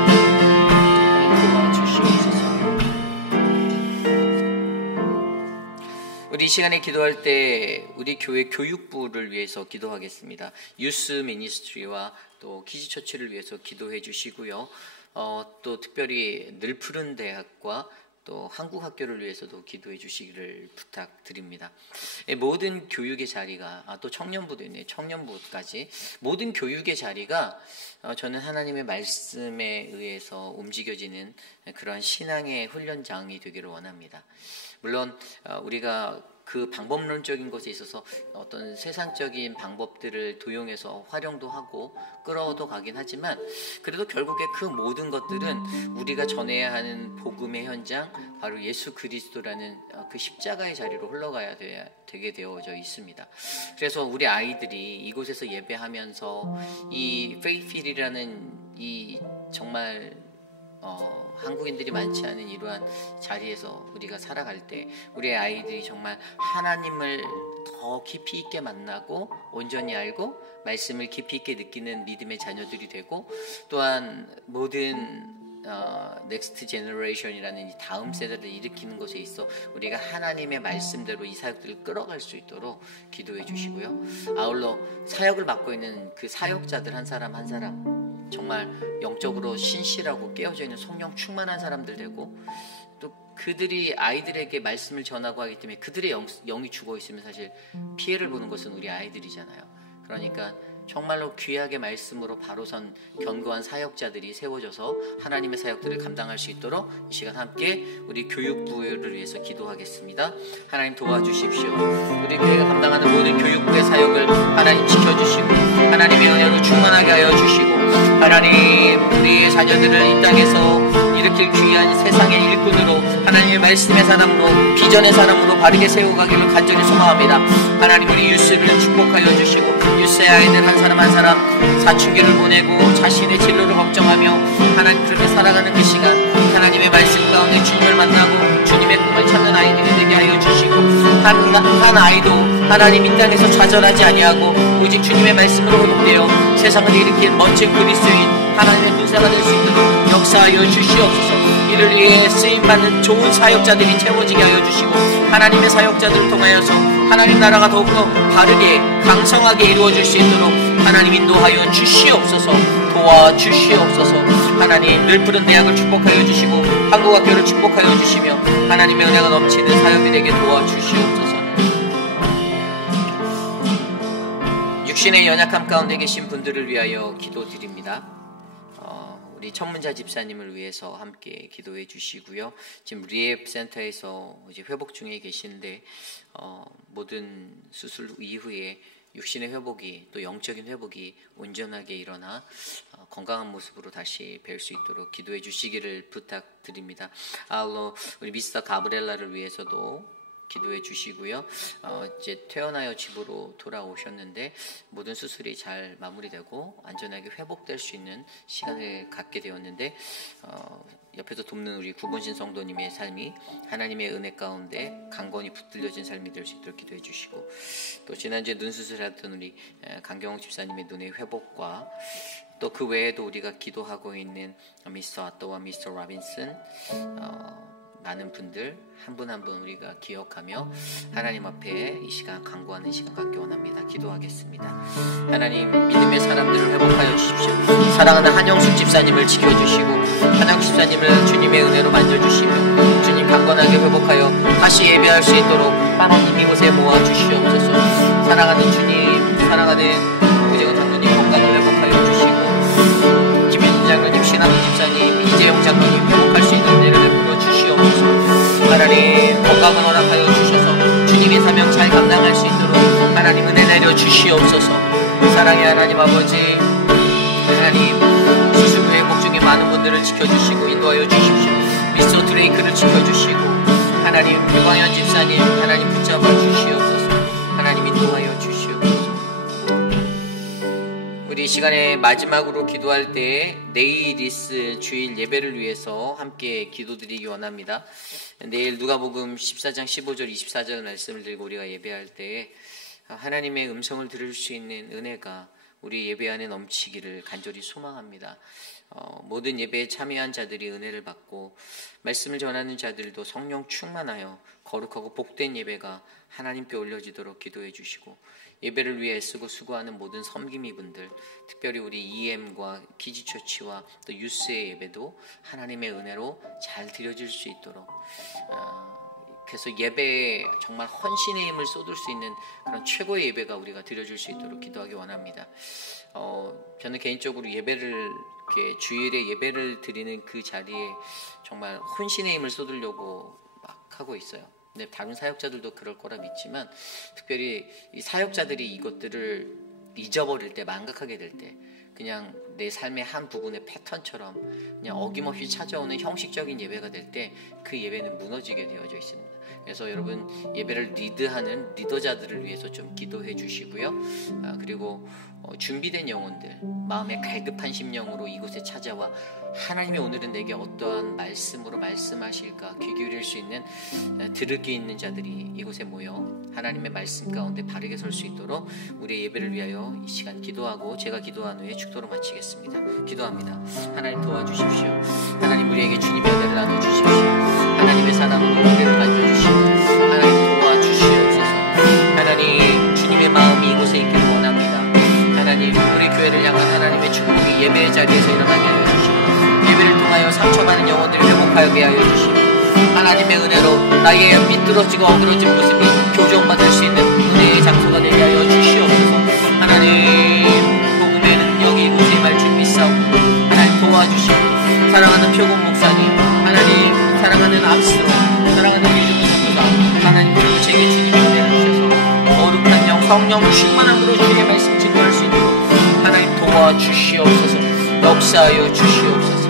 우리 이 시간에 기도할 때 우리 교회 교육부를 위해서 기도하겠습니다. 유스 미니스트리와 또 키즈처치를 위해서 기도해 주시고요. 또 특별히 늘푸른 대학과 또 한국학교를 위해서도 기도해 주시기를 부탁드립니다. 모든 교육의 자리가 또 청년부도 있네요. 청년부까지 모든 교육의 자리가 저는 하나님의 말씀에 의해서 움직여지는 그러한 신앙의 훈련장이 되기를 원합니다. 물론 우리가 그 방법론적인 것에 있어서 어떤 세상적인 방법들을 도용해서 활용도 하고 끌어도 가긴 하지만 그래도 결국에 그 모든 것들은 우리가 전해야 하는 복음의 현장 바로 예수 그리스도라는 그 십자가의 자리로 흘러가야 되게 되어져 있습니다. 그래서 우리 아이들이 이곳에서 예배하면서 이 페이필이라는 이 정말 한국인들이 많지 않은 이러한 자리에서 우리가 살아갈 때 우리의 아이들이 정말 하나님을 더 깊이 있게 만나고 온전히 알고 말씀을 깊이 있게 느끼는 믿음의 자녀들이 되고 또한 모든 넥스트 제너레이션이라는 이 다음 세대를 일으키는 것에 있어 우리가 하나님의 말씀대로 이 사역들을 끌어갈 수 있도록 기도해 주시고요. 아울러 사역을 맡고 있는 그 사역자들 한 사람 한 사람 정말 영적으로 신실하고 깨어져 있는 성령 충만한 사람들 되고 또 그들이 아이들에게 말씀을 전하고 하기 때문에 그들의 영이 죽어 있으면 사실 피해를 보는 것은 우리 아이들이잖아요. 그러니까 정말로 귀하게 말씀으로 바로 선 견고한 사역자들이 세워져서 하나님의 사역들을 감당할 수 있도록 이 시간 함께 우리 교육부를 위해서 기도하겠습니다. 하나님 도와주십시오. 우리 교회가 감당하는 모든 교육부의 사역을 하나님 지켜주시고 하나님의 은혜로 충만하게 하여 주시고 하나님 우리의 자녀들을 이 땅에서 일으킬 귀한 세상의 일꾼으로 하나님의 말씀의 사람으로 비전의 사람으로 바르게 세워가기를 간절히 소망합니다. 하나님 우리 유스를 축복하여 주시고 유스의 아이들 한 사람 한 사람 사춘기를 보내고 자신의 진로를 걱정하며 하나님 그렇게 살아가는 그 시간 하나님의 말씀 가운데 주님을 만나고 주님의 꿈을 찾는 아이들이 되게 하여 주시고 한 아이도 하나님 이 땅에서 좌절하지 아니하고 오직 주님의 말씀으로 회복되어 세상을 일으킨 멋진 그리스도인 하나님의 군사가 될 수 있도록 역사하여 주시옵소서. 이를 위해 쓰임받는 좋은 사역자들이 채워지게 하여 주시고 하나님의 사역자들을 통하여서 하나님 나라가 더욱더 바르게 강성하게 이루어질 수 있도록 하나님 인도하여 주시옵소서. 도와주시옵소서. 하나님 늘푸른 대학을 축복하여 주시고 한국학교를 축복하여 주시며 하나님의 은혜가 넘치는 사역들에게 도와주시옵소서. 육신의 연약함 가운데 계신 분들을 위하여 기도드립니다. 우리 천문자 집사님을 위해서 함께 기도해 주시고요. 지금 리앱 센터에서 이제 회복 중에 계신데 모든 수술 이후에 육신의 회복이 또 영적인 회복이 온전하게 일어나 건강한 모습으로 다시 뵐 수 있도록 기도해 주시기를 부탁드립니다. 아울러 우리 미스터 가브렐라를 위해서도 기도해 주시고요. 이제 퇴원하여 집으로 돌아오셨는데 모든 수술이 잘 마무리되고 안전하게 회복될 수 있는 시간을 갖게 되었는데 옆에서 돕는 우리 구본신 성도님의 삶이 하나님의 은혜 가운데 강건히 붙들려진 삶이 될 수 있도록 기도해 주시고 또 지난주에 눈 수술했던 우리 강경홍 집사님의 눈의 회복과 또 그 외에도 우리가 기도하고 있는 미스터 아또와 미스터 라빈슨 많은 분들 한 분 한 분 우리가 기억하며 하나님 앞에 이 시간 간구하는 시간 갖기 원합니다. 기도하겠습니다. 하나님 믿음의 사람들을 회복하여 주십시오. 사랑하는 한영숙 집사님을 지켜주시고 한영숙 집사님을 주님의 은혜로 만져주시며 주님 강건하게 회복하여 다시 예배할 수 있도록 하나님 이곳에 모아주시옵소서. 사랑하는 주님, 사랑하는 오재근 장로님 건강을 회복하여 주시고, 김현진 장로님, 신학기 집사님, 이재영 장로님 회복할 수 있는 은혜를 베풀어 주시옵소서. 하나님 건강을 허락하여 주셔서 주님의 사명 잘 감당할 수 있도록 하나님 은혜 내려 주시옵소서. 사랑의 하나님 아버지, 하나님 수술 후 회복 중에 많은 분들을 지켜주시고 인도하여 주십시오. 미스터 드레이크를 지켜주시고 하나님 유광현 집사님 하나님 붙잡아 주시옵소서. 하나님 인도하여 주시옵소서. 우리 이 시간에 마지막으로 기도할 때 네일리스 주일 예배를 위해서 함께 기도드리기 원합니다. 내일 누가복음 14장 15절 24절 말씀을 들고 우리가 예배할 때 하나님의 음성을 들을 수 있는 은혜가 우리 예배 안에 넘치기를 간절히 소망합니다. 모든 예배에 참여한 자들이 은혜를 받고 말씀을 전하는 자들도 성령 충만하여 거룩하고 복된 예배가 하나님께 올려지도록 기도해 주시고, 예배를 위해 애쓰고 수고하는 모든 섬김이분들, 특별히 우리 EM과 기지처치와 또 유스의 예배도 하나님의 은혜로 잘 드려질 수 있도록, 그래서 예배에 정말 헌신의 힘을 쏟을 수 있는 그런 최고의 예배가 우리가 드려질 수 있도록 기도하기 원합니다. 저는 개인적으로 예배를 이렇게 주일에 예배를 드리는 그 자리에 정말 헌신의 힘을 쏟으려고 막 하고 있어요. 근데 다른 사역자들도 그럴 거라 믿지만, 특별히 이 사역자들이 이것들을 잊어버릴 때, 망각하게 될 때, 그냥 내 삶의 한 부분의 패턴처럼 그냥 어김없이 찾아오는 형식적인 예배가 될 때 그 예배는 무너지게 되어져 있습니다. 그래서 여러분 예배를 리드하는 리더자들을 위해서 좀 기도해 주시고요. 그리고 준비된 영혼들, 마음에 갈급한 심령으로 이곳에 찾아와 하나님이 오늘은 내게 어떠한 말씀으로 말씀하실까 귀 기울일 수 있는, 들을 게 있는 자들이 이곳에 모여 하나님의 말씀 가운데 바르게 설 수 있도록 우리의 예배를 위하여 이 시간 기도하고 제가 기도한 후에 축도로 마치겠습니다. 기도합니다. 하나님 도와주십시오. 하나님 우리에게 주님의 은혜를 나눠주십시오. 하나님의 사랑으로 우리를 만져주시고 하나님 도와주시옵소서. 하나님 주님의 마음이 이곳에 있기를 원합니다. 하나님 우리 교회를 향한 하나님의 축복이 예배의 자리에서 일어나게 하여 주시고, 예배를 통하여 상처받은 영혼들을 회복하게 하여 주시고, 하나님의 은혜로 나의 삐뚤어지고 어그러진 모습이 교정받을 수 있는 은혜의 장소가 되게 하여 주시옵소서. 하나님 복음의 능력이 이곳에 임할 준비 싸움 하나님 도와주시고, 사랑하는 표공 목사님, 하나님 사랑하는 압스로, 사랑하는 예주님 선교사, 하나님 그리고 제게 주님의 은혜를 주셔서 거룩한 영 성령 충만함으로 주의 말씀 증거할 수 있도록 하나님 도와주시옵소서. 역사하여 주시옵소서.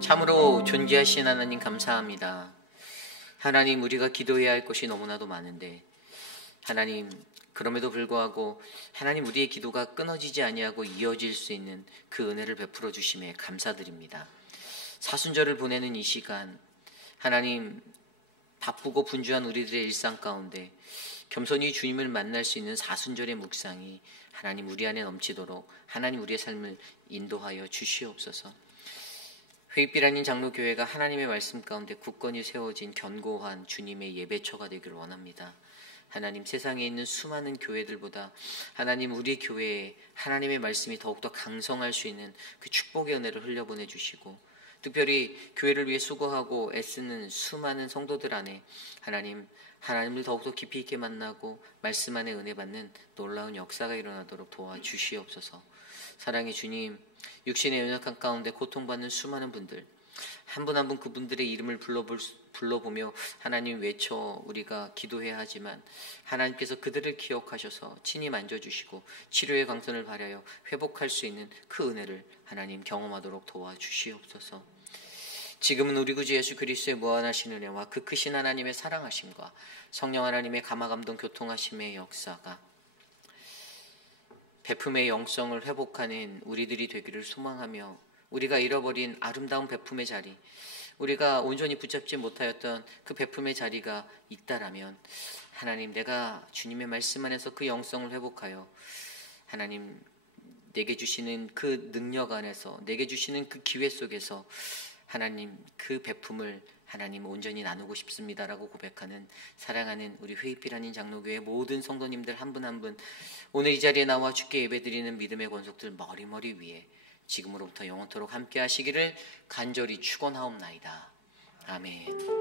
참으로 존귀하신 하나님 감사합니다. 하나님 우리가 기도해야 할 것이 너무나도 많은데, 하나님 그럼에도 불구하고 하나님 우리의 기도가 끊어지지 아니하고 이어질 수 있는 그 은혜를 베풀어 주심에 감사드립니다. 사순절을 보내는 이 시간, 하나님 바쁘고 분주한 우리들의 일상 가운데 겸손히 주님을 만날 수 있는 사순절의 묵상이 하나님 우리 안에 넘치도록 하나님 우리의 삶을 인도하여 주시옵소서. 회입길 아닌 장로교회가 하나님의 말씀 가운데 굳건히 세워진 견고한 주님의 예배처가 되기를 원합니다. 하나님 세상에 있는 수많은 교회들보다 하나님 우리 교회에 하나님의 말씀이 더욱더 강성할 수 있는 그 축복의 은혜를 흘려보내 주시고, 특별히 교회를 위해 수고하고 애쓰는 수많은 성도들 안에 하나님을 더욱더 깊이 있게 만나고 말씀 안에 은혜 받는 놀라운 역사가 일어나도록 도와주시옵소서. 사랑의 주님, 육신의 연약한 가운데 고통받는 수많은 분들, 한 분 한 분 그분들의 이름을 불러보며 하나님 외쳐 우리가 기도해야 하지만, 하나님께서 그들을 기억하셔서 친히 만져주시고 치료의 광선을 발하여 회복할 수 있는 그 은혜를 하나님 경험하도록 도와주시옵소서. 지금은 우리 구주 예수 그리스도의 무한하신 은혜와 그 크신 하나님의 사랑하심과 성령 하나님의 감화감동 교통하심의 역사가 베품의 영성을 회복하는 우리들이 되기를 소망하며, 우리가 잃어버린 아름다운 베품의 자리, 우리가 온전히 붙잡지 못하였던 그 베품의 자리가 있다라면 하나님 내가 주님의 말씀 안에서 그 영성을 회복하여 하나님 내게 주시는 그 능력 안에서, 내게 주시는 그 기회 속에서 하나님 그 베품을 하나님 온전히 나누고 싶습니다라고 고백하는 사랑하는 우리 회의필 장로교회 모든 성도님들 한 분 한 분 오늘 이 자리에 나와 주께 예배드리는 믿음의 권속들 머리머리 위에 지금으로부터 영원토록 함께 하시기를 간절히 축원하옵나이다. 아멘.